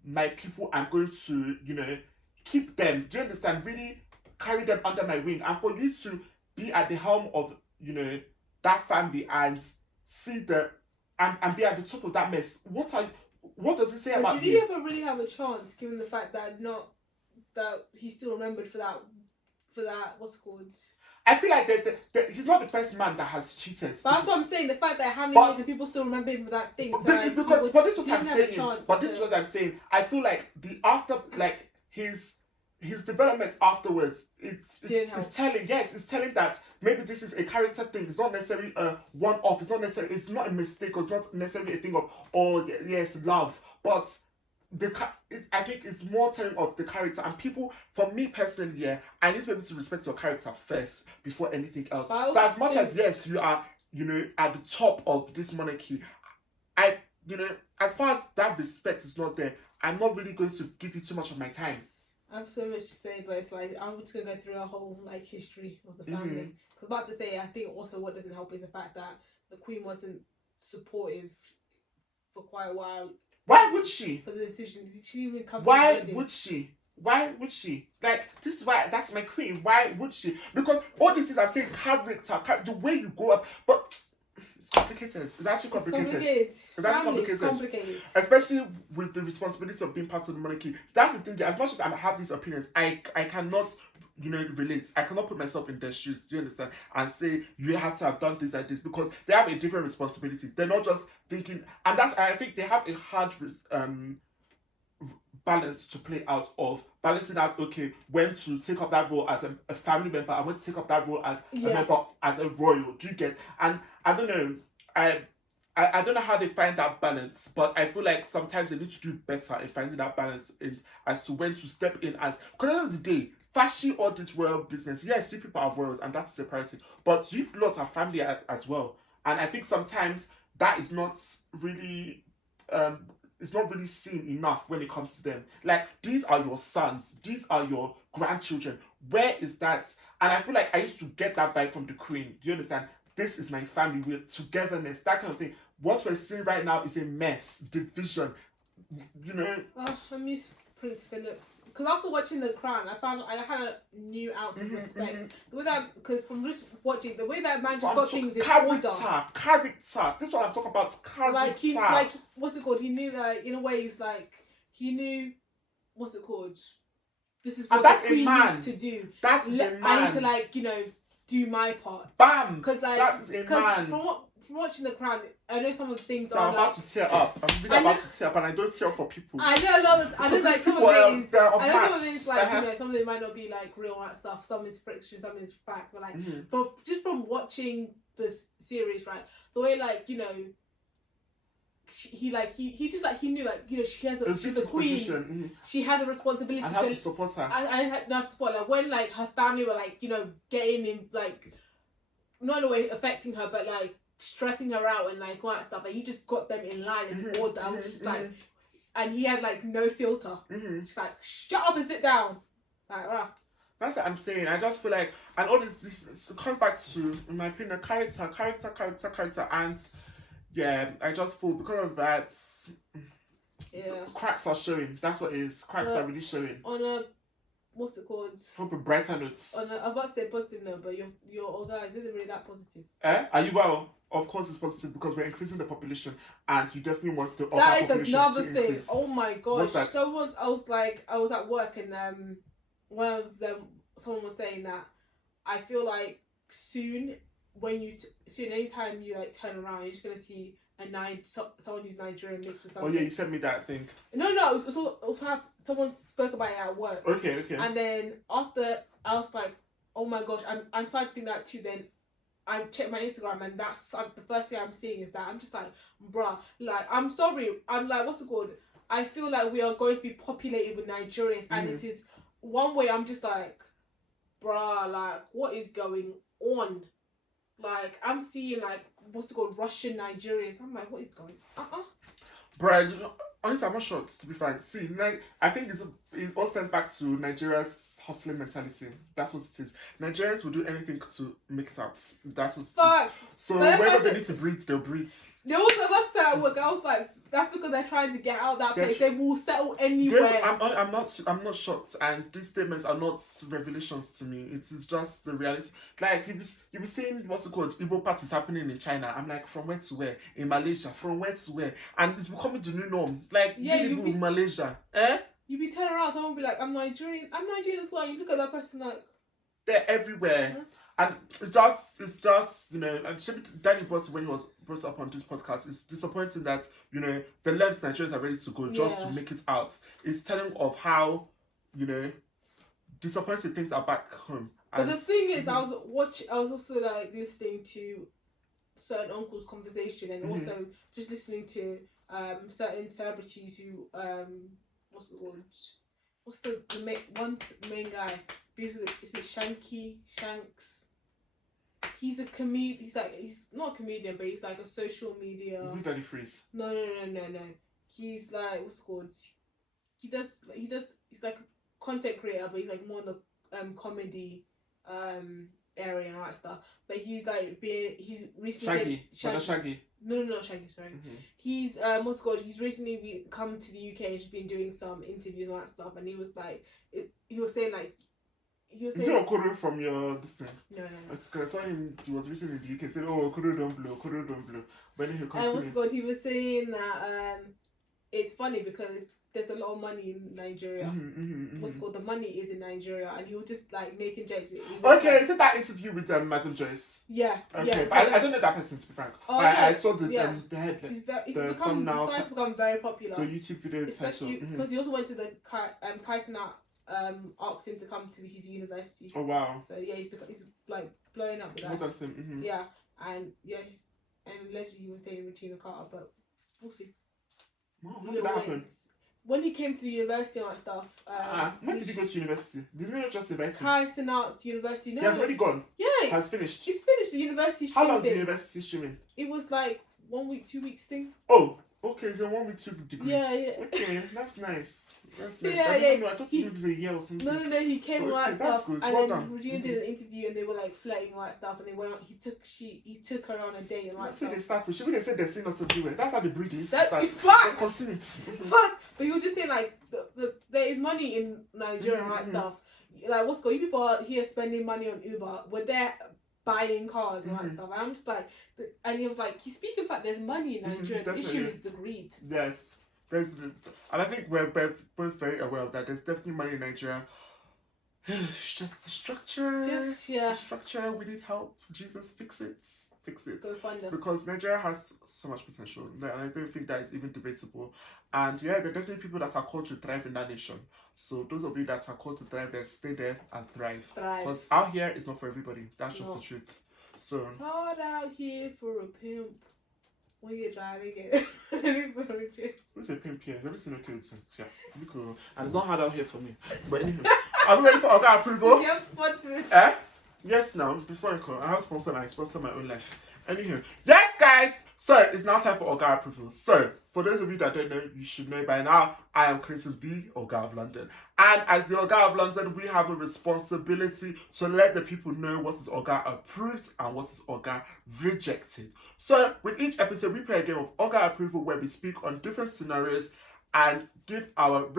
my people, I'm going to keep them. Do you understand? Really carry them under my wing, and for you to be at the helm of that family and see and be at the top of that mess. What does it say about you? Did he ever really have a chance, given the fact that he's still remembered for that what's it called? I feel like he's not the first man that has cheated. But that's what I'm saying. The fact that how many years do people still remember him for that thing? So this is what I'm saying. I feel like his development afterwards, it's telling. Yes, it's telling that maybe this is a character thing. It's not necessarily a one-off. It's not a mistake. Or it's not necessarily a thing of love. But I think it's more telling of the character, and people. For me personally, I need to be able to respect your character first before anything else. So as much as yes, you are at the top of this monarchy, as far as that respect is not there, I'm not really going to give you too much of my time. I have so much to say, but it's like I'm just gonna go through a whole history of the family. I was about to say, I think also what doesn't help is the fact that the Queen wasn't supportive for quite a while. Why would she? For the decision, she didn't even come. Why would she? Why would she? Like, this is why that's my queen. Why would she? Because all these things I'm saying, character, the way you grow up, but it's complicated. It's actually complicated. It's complicated. Especially with the responsibility of being part of the monarchy. That's the thing. As much as I have these opinions, I cannot, relate. I cannot put myself in their shoes. Do you understand? And say you have to have done things like this, because they have a different responsibility. They're not just thinking, and I think they have a hard balance to play out of balancing out. Okay, when to take up that role as a family member, and when to take up that role as a member, as a royal. Do you get? And I don't know. I don't know how they find that balance, but I feel like sometimes they need to do better in finding that balance as to when to step in as. Because at the end of the day, flashy all this royal business. Yes, you people are royals, and that's a priority. But you lots are family as well, and I think sometimes that is not really. It's not really seen enough when it comes to them. Like, these are your sons, these are your grandchildren. Where is that? And I feel like I used to get that vibe from the Queen. Do you understand? This is my family, we're togetherness, that kind of thing. What we're seeing right now is a mess, division. Oh, I miss Prince Philip. Because after watching The Crown, I had a new out of respect. Because from just watching, the way that man just got things in order. Character. This is what I'm talking about. Character. What's it called? He knew, in a way, he's like, he knew, what's it called? This is what the Queen needs to do. That is a man. I need to, do my part. Bam! Because, that is a man. From watching The Crown, I know some of the things I'm about to tear up. I'm really about to tear up, and I don't tear up for people. I know a lot of. I know some of things. I know some of things some of them might not be real and that stuff. Some is friction, some is fact. But but just from watching this series, right, the way he knew she has she's the queen. She has a responsibility and to support her. I didn't have to support her. When her family were getting in not in a way affecting her, but stressing her out and all that stuff. He just got them in line and in order. I was just and he had no filter. Just shut up and sit down. That's what I'm saying. I just feel like, and all this comes back to, in my opinion, character, and yeah, I just feel because of that. Yeah. Cracks are showing. That's what it is. Cracks are really showing. On a what's it called? Proper brighter notes. I'm about to say positive note, but your OGAS isn't really that positive. Are you well? Of course it's positive because we're increasing the population, and you definitely want the OGA that is population another to thing. Increase. Oh my gosh! I was at work and one of them, someone was saying that I feel like soon when you see anytime you like turn around, you're just gonna see someone who's Nigerian mixed with something. Oh yeah, you sent me that thing. No, it was someone spoke about it at work. Okay. And then after, I was like, oh my gosh, I'm starting to think that too. Then I checked my Instagram, and that's the first thing I'm seeing is that I'm just like, bruh, like, I'm sorry, I'm like, what's it called? I feel like we are going to be populated with Nigerians, and it is one way. I'm just like, bruh, like, what is going on? Like, I'm seeing like, what's it called, Russian Nigerians. I'm like, what is going on? Bruh, honestly, I'm not shocked, to be frank. See, I think it all stems back to Nigeria's hustling mentality. That's what it is. Nigerians will do anything to make it out. That's what it is. So whenever they need to breathe, they'll breathe. They also that's at work. I was like, that's because they're trying to get out of that place. They will settle anywhere. I'm not shocked, and these statements are not revelations to me. It is just the reality. Like you be seeing what's it called, Igbo parties happening in China. I'm like, from where to where? In Malaysia, from where to where? And it's becoming the new norm. Like, you be in Malaysia, You be turning around, someone will be like, I'm Nigerian as well. You look at that person like, they're everywhere. And it's just, you know, and Danny brought it when he was brought up on this podcast. It's disappointing that, you know, the left Nigerians are ready to go just to make it out. It's telling of how, you know, disappointing things are back home. But the thing is, I was also like listening to certain uncles' conversation, and also just listening to certain celebrities who what's the main guy? Is it Shanks? He's a comedian. He's not a comedian, but he's like a social media. Is it Daddy Freeze? No. He's like, what's it called? He's like a content creator, but he's like more in the comedy area and all that stuff. But he's recently Shaggy. No, not Shaggy. Sorry. He's what's it called? He's recently come to the UK and he's been doing some interviews and all that stuff. And he was like, is it Okoro from your this thing? No. Because I saw him. He was recently in the UK. Said, "Oh, Okoro don't blow." When he comes, what's it called? He was saying that it's funny because there's a lot of money in Nigeria. What's it called? The money is in Nigeria, and he was just like making jokes. Okay, is it that interview with Madam Joyce? Yeah. Okay, yeah. But I don't know that person, to be frank. I saw the headline. He's starting to become very popular. The YouTube video especially because he also went to the Kaisana. Asked him to come to his university. Oh wow! So yeah, he's like blowing up with that. Well done to him. Yeah, and allegedly he was dating Regina Carter, but we'll see. Wow, how did that happen? When he came to the university and that stuff. When did he go to university? Did they not just invite him? Kaisana University. No, he has already gone. Yeah, has finished. He's finished the university. How long is the university streaming? It was like 1 week, 2 weeks thing. Oh, okay, so 1 week, 2 degree. Yeah. Okay, that's nice. That's nice. Yeah. I thought it was a year or something. No, he came and all that stuff. Good. And well then done. Regina did an interview and they were like flirting and all that stuff, and they went out. He took her on a date and all that stuff. That's where they started. They said they're seeing us everywhere. That's how the bridge used to start. It's facts. Continue. But he was just saying like there is money in Nigeria and all that stuff. Like, what's going? People are here spending money on Uber. We're there buying cars and all that stuff. And I'm just like, and he was like, he's speaking fact. There's money in Nigeria. The issue is the greed. Yes. And I think we're both very aware of that. There's definitely money in Nigeria. It's just the structure. The structure. We need help. Jesus, fix it. Go find us. Because Nigeria has so much potential, and I don't think that is even debatable. And yeah, there are definitely people that are called to thrive in that nation. So those of you that are called to thrive, then stay there and thrive. Because out here is not for everybody. That's just the truth. So it's hard out here for a pimp. When you're driving it. Who's a pimp here? Is everything okay with him? Yeah. Cool. And it's not hard out here for me. But anyway, are we ready for OGA approval? You have sponsors. Yes, now, before I call, I have sponsor and I sponsor my own life. Anywho, yes, guys! So, it's now time for OGA approval. So, for those of you that don't know, you should know by now, I am creating the Ogaoflondon. And as the Ogaoflondon, we have a responsibility to let the people know what is OGA approved and what is OGA rejected. So, with each episode, we play a game of OGA approval where we speak on different scenarios and give our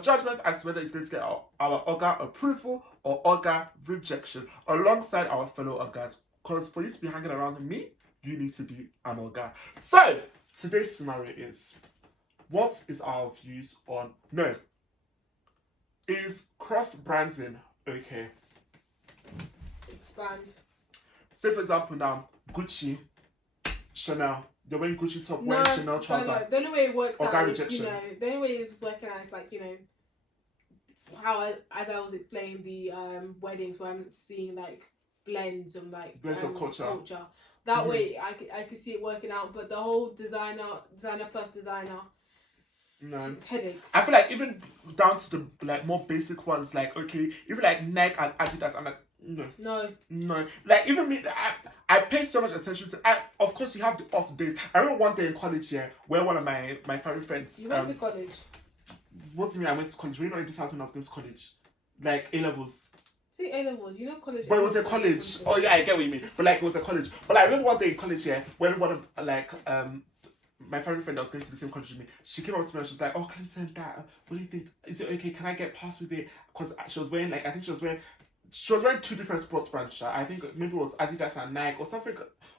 judgment as to whether it's going to get our OGA approval or OGA rejection alongside our fellow OGAs. Because for you to be hanging around with me, you need to be an OGA. So, today's scenario is, what is our views on, is cross-branding okay? Expand. say for example now, Gucci, Chanel. They're wearing Gucci top, No, wearing Chanel trouser. the only way it works OGA out is, rejection. the only way it's working out is like, how as I was explaining the weddings where I'm seeing like blends of culture. That way I could see it working out, but the whole designer plus designer, no, it's headaches. I feel like even down to the like more basic ones, like okay, even like Nike and Adidas, I'm like no. Like even me, I pay so much attention to. Of course, you have the off days. I remember one day in college here, where one of my family friends. You went to college. What do you mean I went to college? Were you not in this house when I was going to college? Like A-levels. See, A-levels, college. But it was a college. Oh yeah, I get what you mean. But like it was a college. But I remember one day in college here, when one of my family friend that was going to the same college with me, she came up to me and she was like, "Oh, Clinton, Dad, what do you think? Is it okay? Can I get past with it?" Because she was wearing she was wearing two different sports brands. I think maybe it was Adidas and Nike or something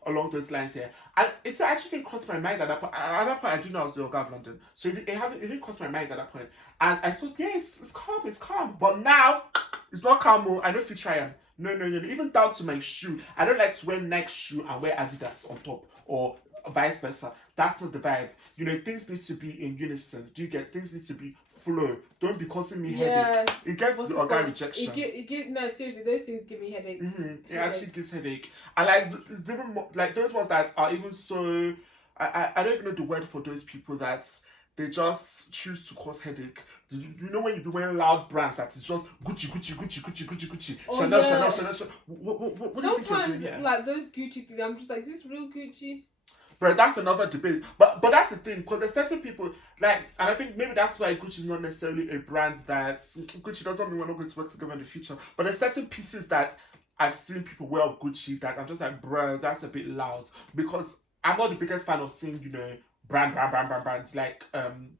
along those lines here. And it actually didn't cross my mind at that point. At that point, I didn't know I was the Ogaoflondon. So it didn't cross my mind at that point. And I thought, yes, it's calm. But now, it's not calm. I know if you try them. No. Even down to my shoe. I don't like to wear Nike shoe and wear Adidas on top. Or vice versa. That's not the vibe. Things need to be in unison. Do you get? Things need to be flow. Don't be causing me headache. It gets the OGA rejection. No, seriously, those things give me headache. It actually gives headache. And like it's even more, like those ones that are even so. I don't even know the word for those people that they just choose to cause headache. When you be wearing loud brands that is just Gucci, Oh, Chanel. What do you think you're doing here? Like those Gucci things, I'm just like, is this real Gucci? But that's another debate. But that's the thing, because there's certain people and I think maybe that's why Gucci is not necessarily a brand that Gucci does not mean we're not going to work together in the future. But there's certain pieces that I've seen people wear of Gucci that I'm just like, bruh, that's a bit loud. Because I'm not the biggest fan of seeing, brand like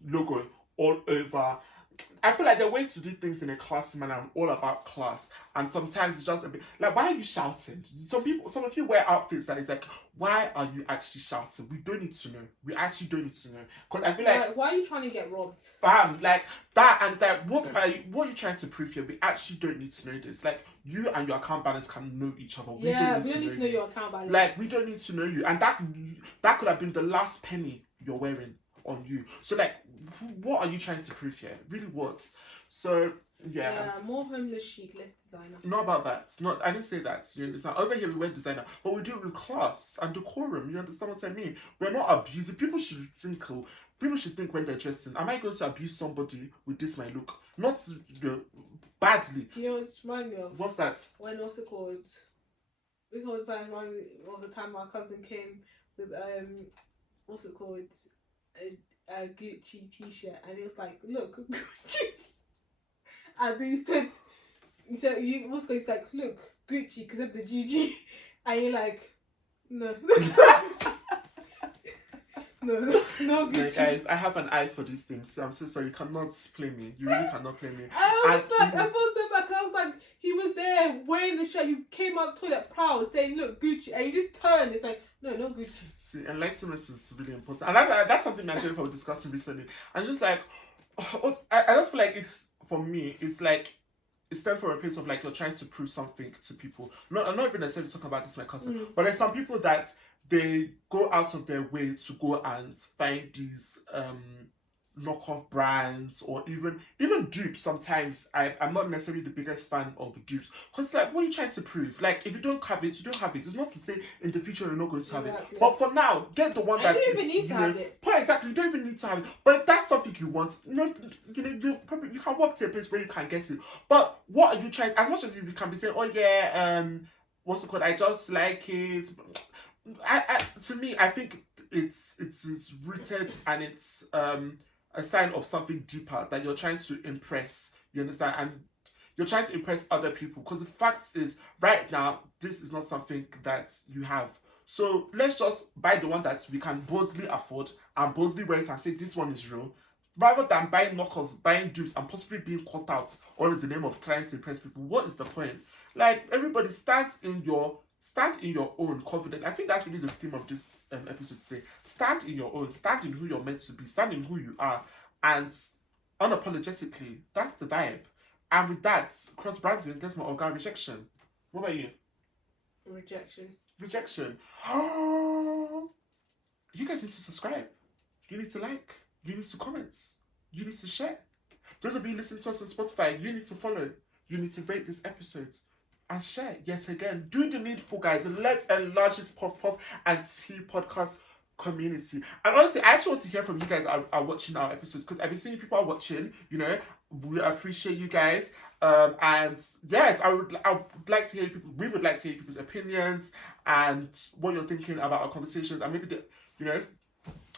logo all over. I feel like there are ways to do things in a classy manner. I'm all about class, and sometimes it's just a bit like, why are you shouting? Some of you wear outfits that is like, why are you actually shouting? We don't need to know. We actually don't need to know, because I feel like why are you trying to get robbed? Like that, and it's like, what are you trying to prove here? We actually don't need to know this. Like you and your account balance can know each other. We don't need to know your account balance. Like we don't need to know you, and that could have been the last penny you're wearing on you. So like, what are you trying to prove here? Really, what? So yeah, more homeless chic, less designer. Not about that. I didn't say that. You understand? Over here we wear designer, but we do it with class and decorum. You understand what I mean? We're not abusing. People should think when they're dressing, am I going to abuse somebody with this my look? Not badly. Do you know what it's remind me of? What's that? What's it called? This whole time remind me of the time my cousin came with what's it called? A Gucci t-shirt, and he was like, "Look, Gucci," and then he said, he's like, "Look, Gucci," because of the GG, and you're like, no. No, Gucci. Yeah, guys, I have an eye for these things. I'm so sorry. You cannot play me. You really cannot play me. I felt so bad, because I was like, he was there wearing the shirt. He came out the toilet proud, saying, "Look, Gucci," and he just turned. It's like, no Gucci. See, enlightenment is really important, and that's something Nigerian people were discussing recently. And just like, I just feel like for me, it's like, it's time from a place of like, you're trying to prove something to people. I'm not even necessarily talking about this, my cousin, but there's some people that they go out of their way to go and find these knockoff brands, or even dupes. Sometimes I'm not necessarily the biggest fan of dupes, because like, what are you trying to prove? Like, if you don't have it, you don't have it. It's not to say in the future you're not going to have it, but for now, get the one that you don't even need to have it. Exactly, you don't even need to have it. But if that's something you want, you can walk to a place where you can get it. But what are you trying? As much as you can be saying, "Oh yeah, what's it called? I just like it." To me, I think it's rooted, and it's a sign of something deeper, that you're trying to impress. You understand? And you're trying to impress other people, because the fact is, right now, this is not something that you have. So let's just buy the one that we can boldly afford and boldly wear it and say this one is real, rather than buying knockoffs, buying dupes, and possibly being caught out all in the name of trying to impress people. What is the point? Like, everybody stand in your own confidence. I think that's really the theme of this episode today. Stand in your own. Stand in who you're meant to be. Stand in who you are. And unapologetically, that's the vibe. And with that, cross-branding gets my OGA rejection. What about you? Rejection. rejection. You guys need to subscribe. You need to like. You need to comment. You need to share. Those of you listening to us on Spotify, you need to follow. You need to rate this episode and share yet again. Do the needful, guys. Let's enlarge this Puff and Tea podcast community. And honestly, I actually want to hear from you guys are watching our episodes, because I've been seeing people are watching. You know, we appreciate you guys. And yes, I would like to hear people. We would like to hear people's opinions and what you're thinking about our conversations, and maybe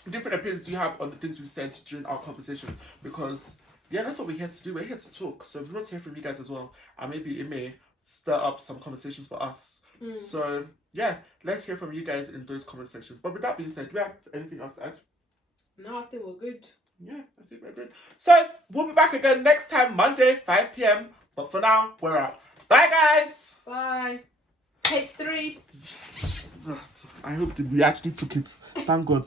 different opinions you have on the things we said during our conversation. Because yeah, that's what we're here to do. We're here to talk. So we want to hear from you guys as well, and maybe it may stir up some conversations for us. So yeah, let's hear from you guys in those comment sections. But with that being said, do we have anything else to add? No, I think we're good. Yeah, I think we're good. So we'll be back again next time, Monday, 5 p.m. But for now, we're out. Bye, guys. Bye. Take 3. I hope we actually took it. Thank God.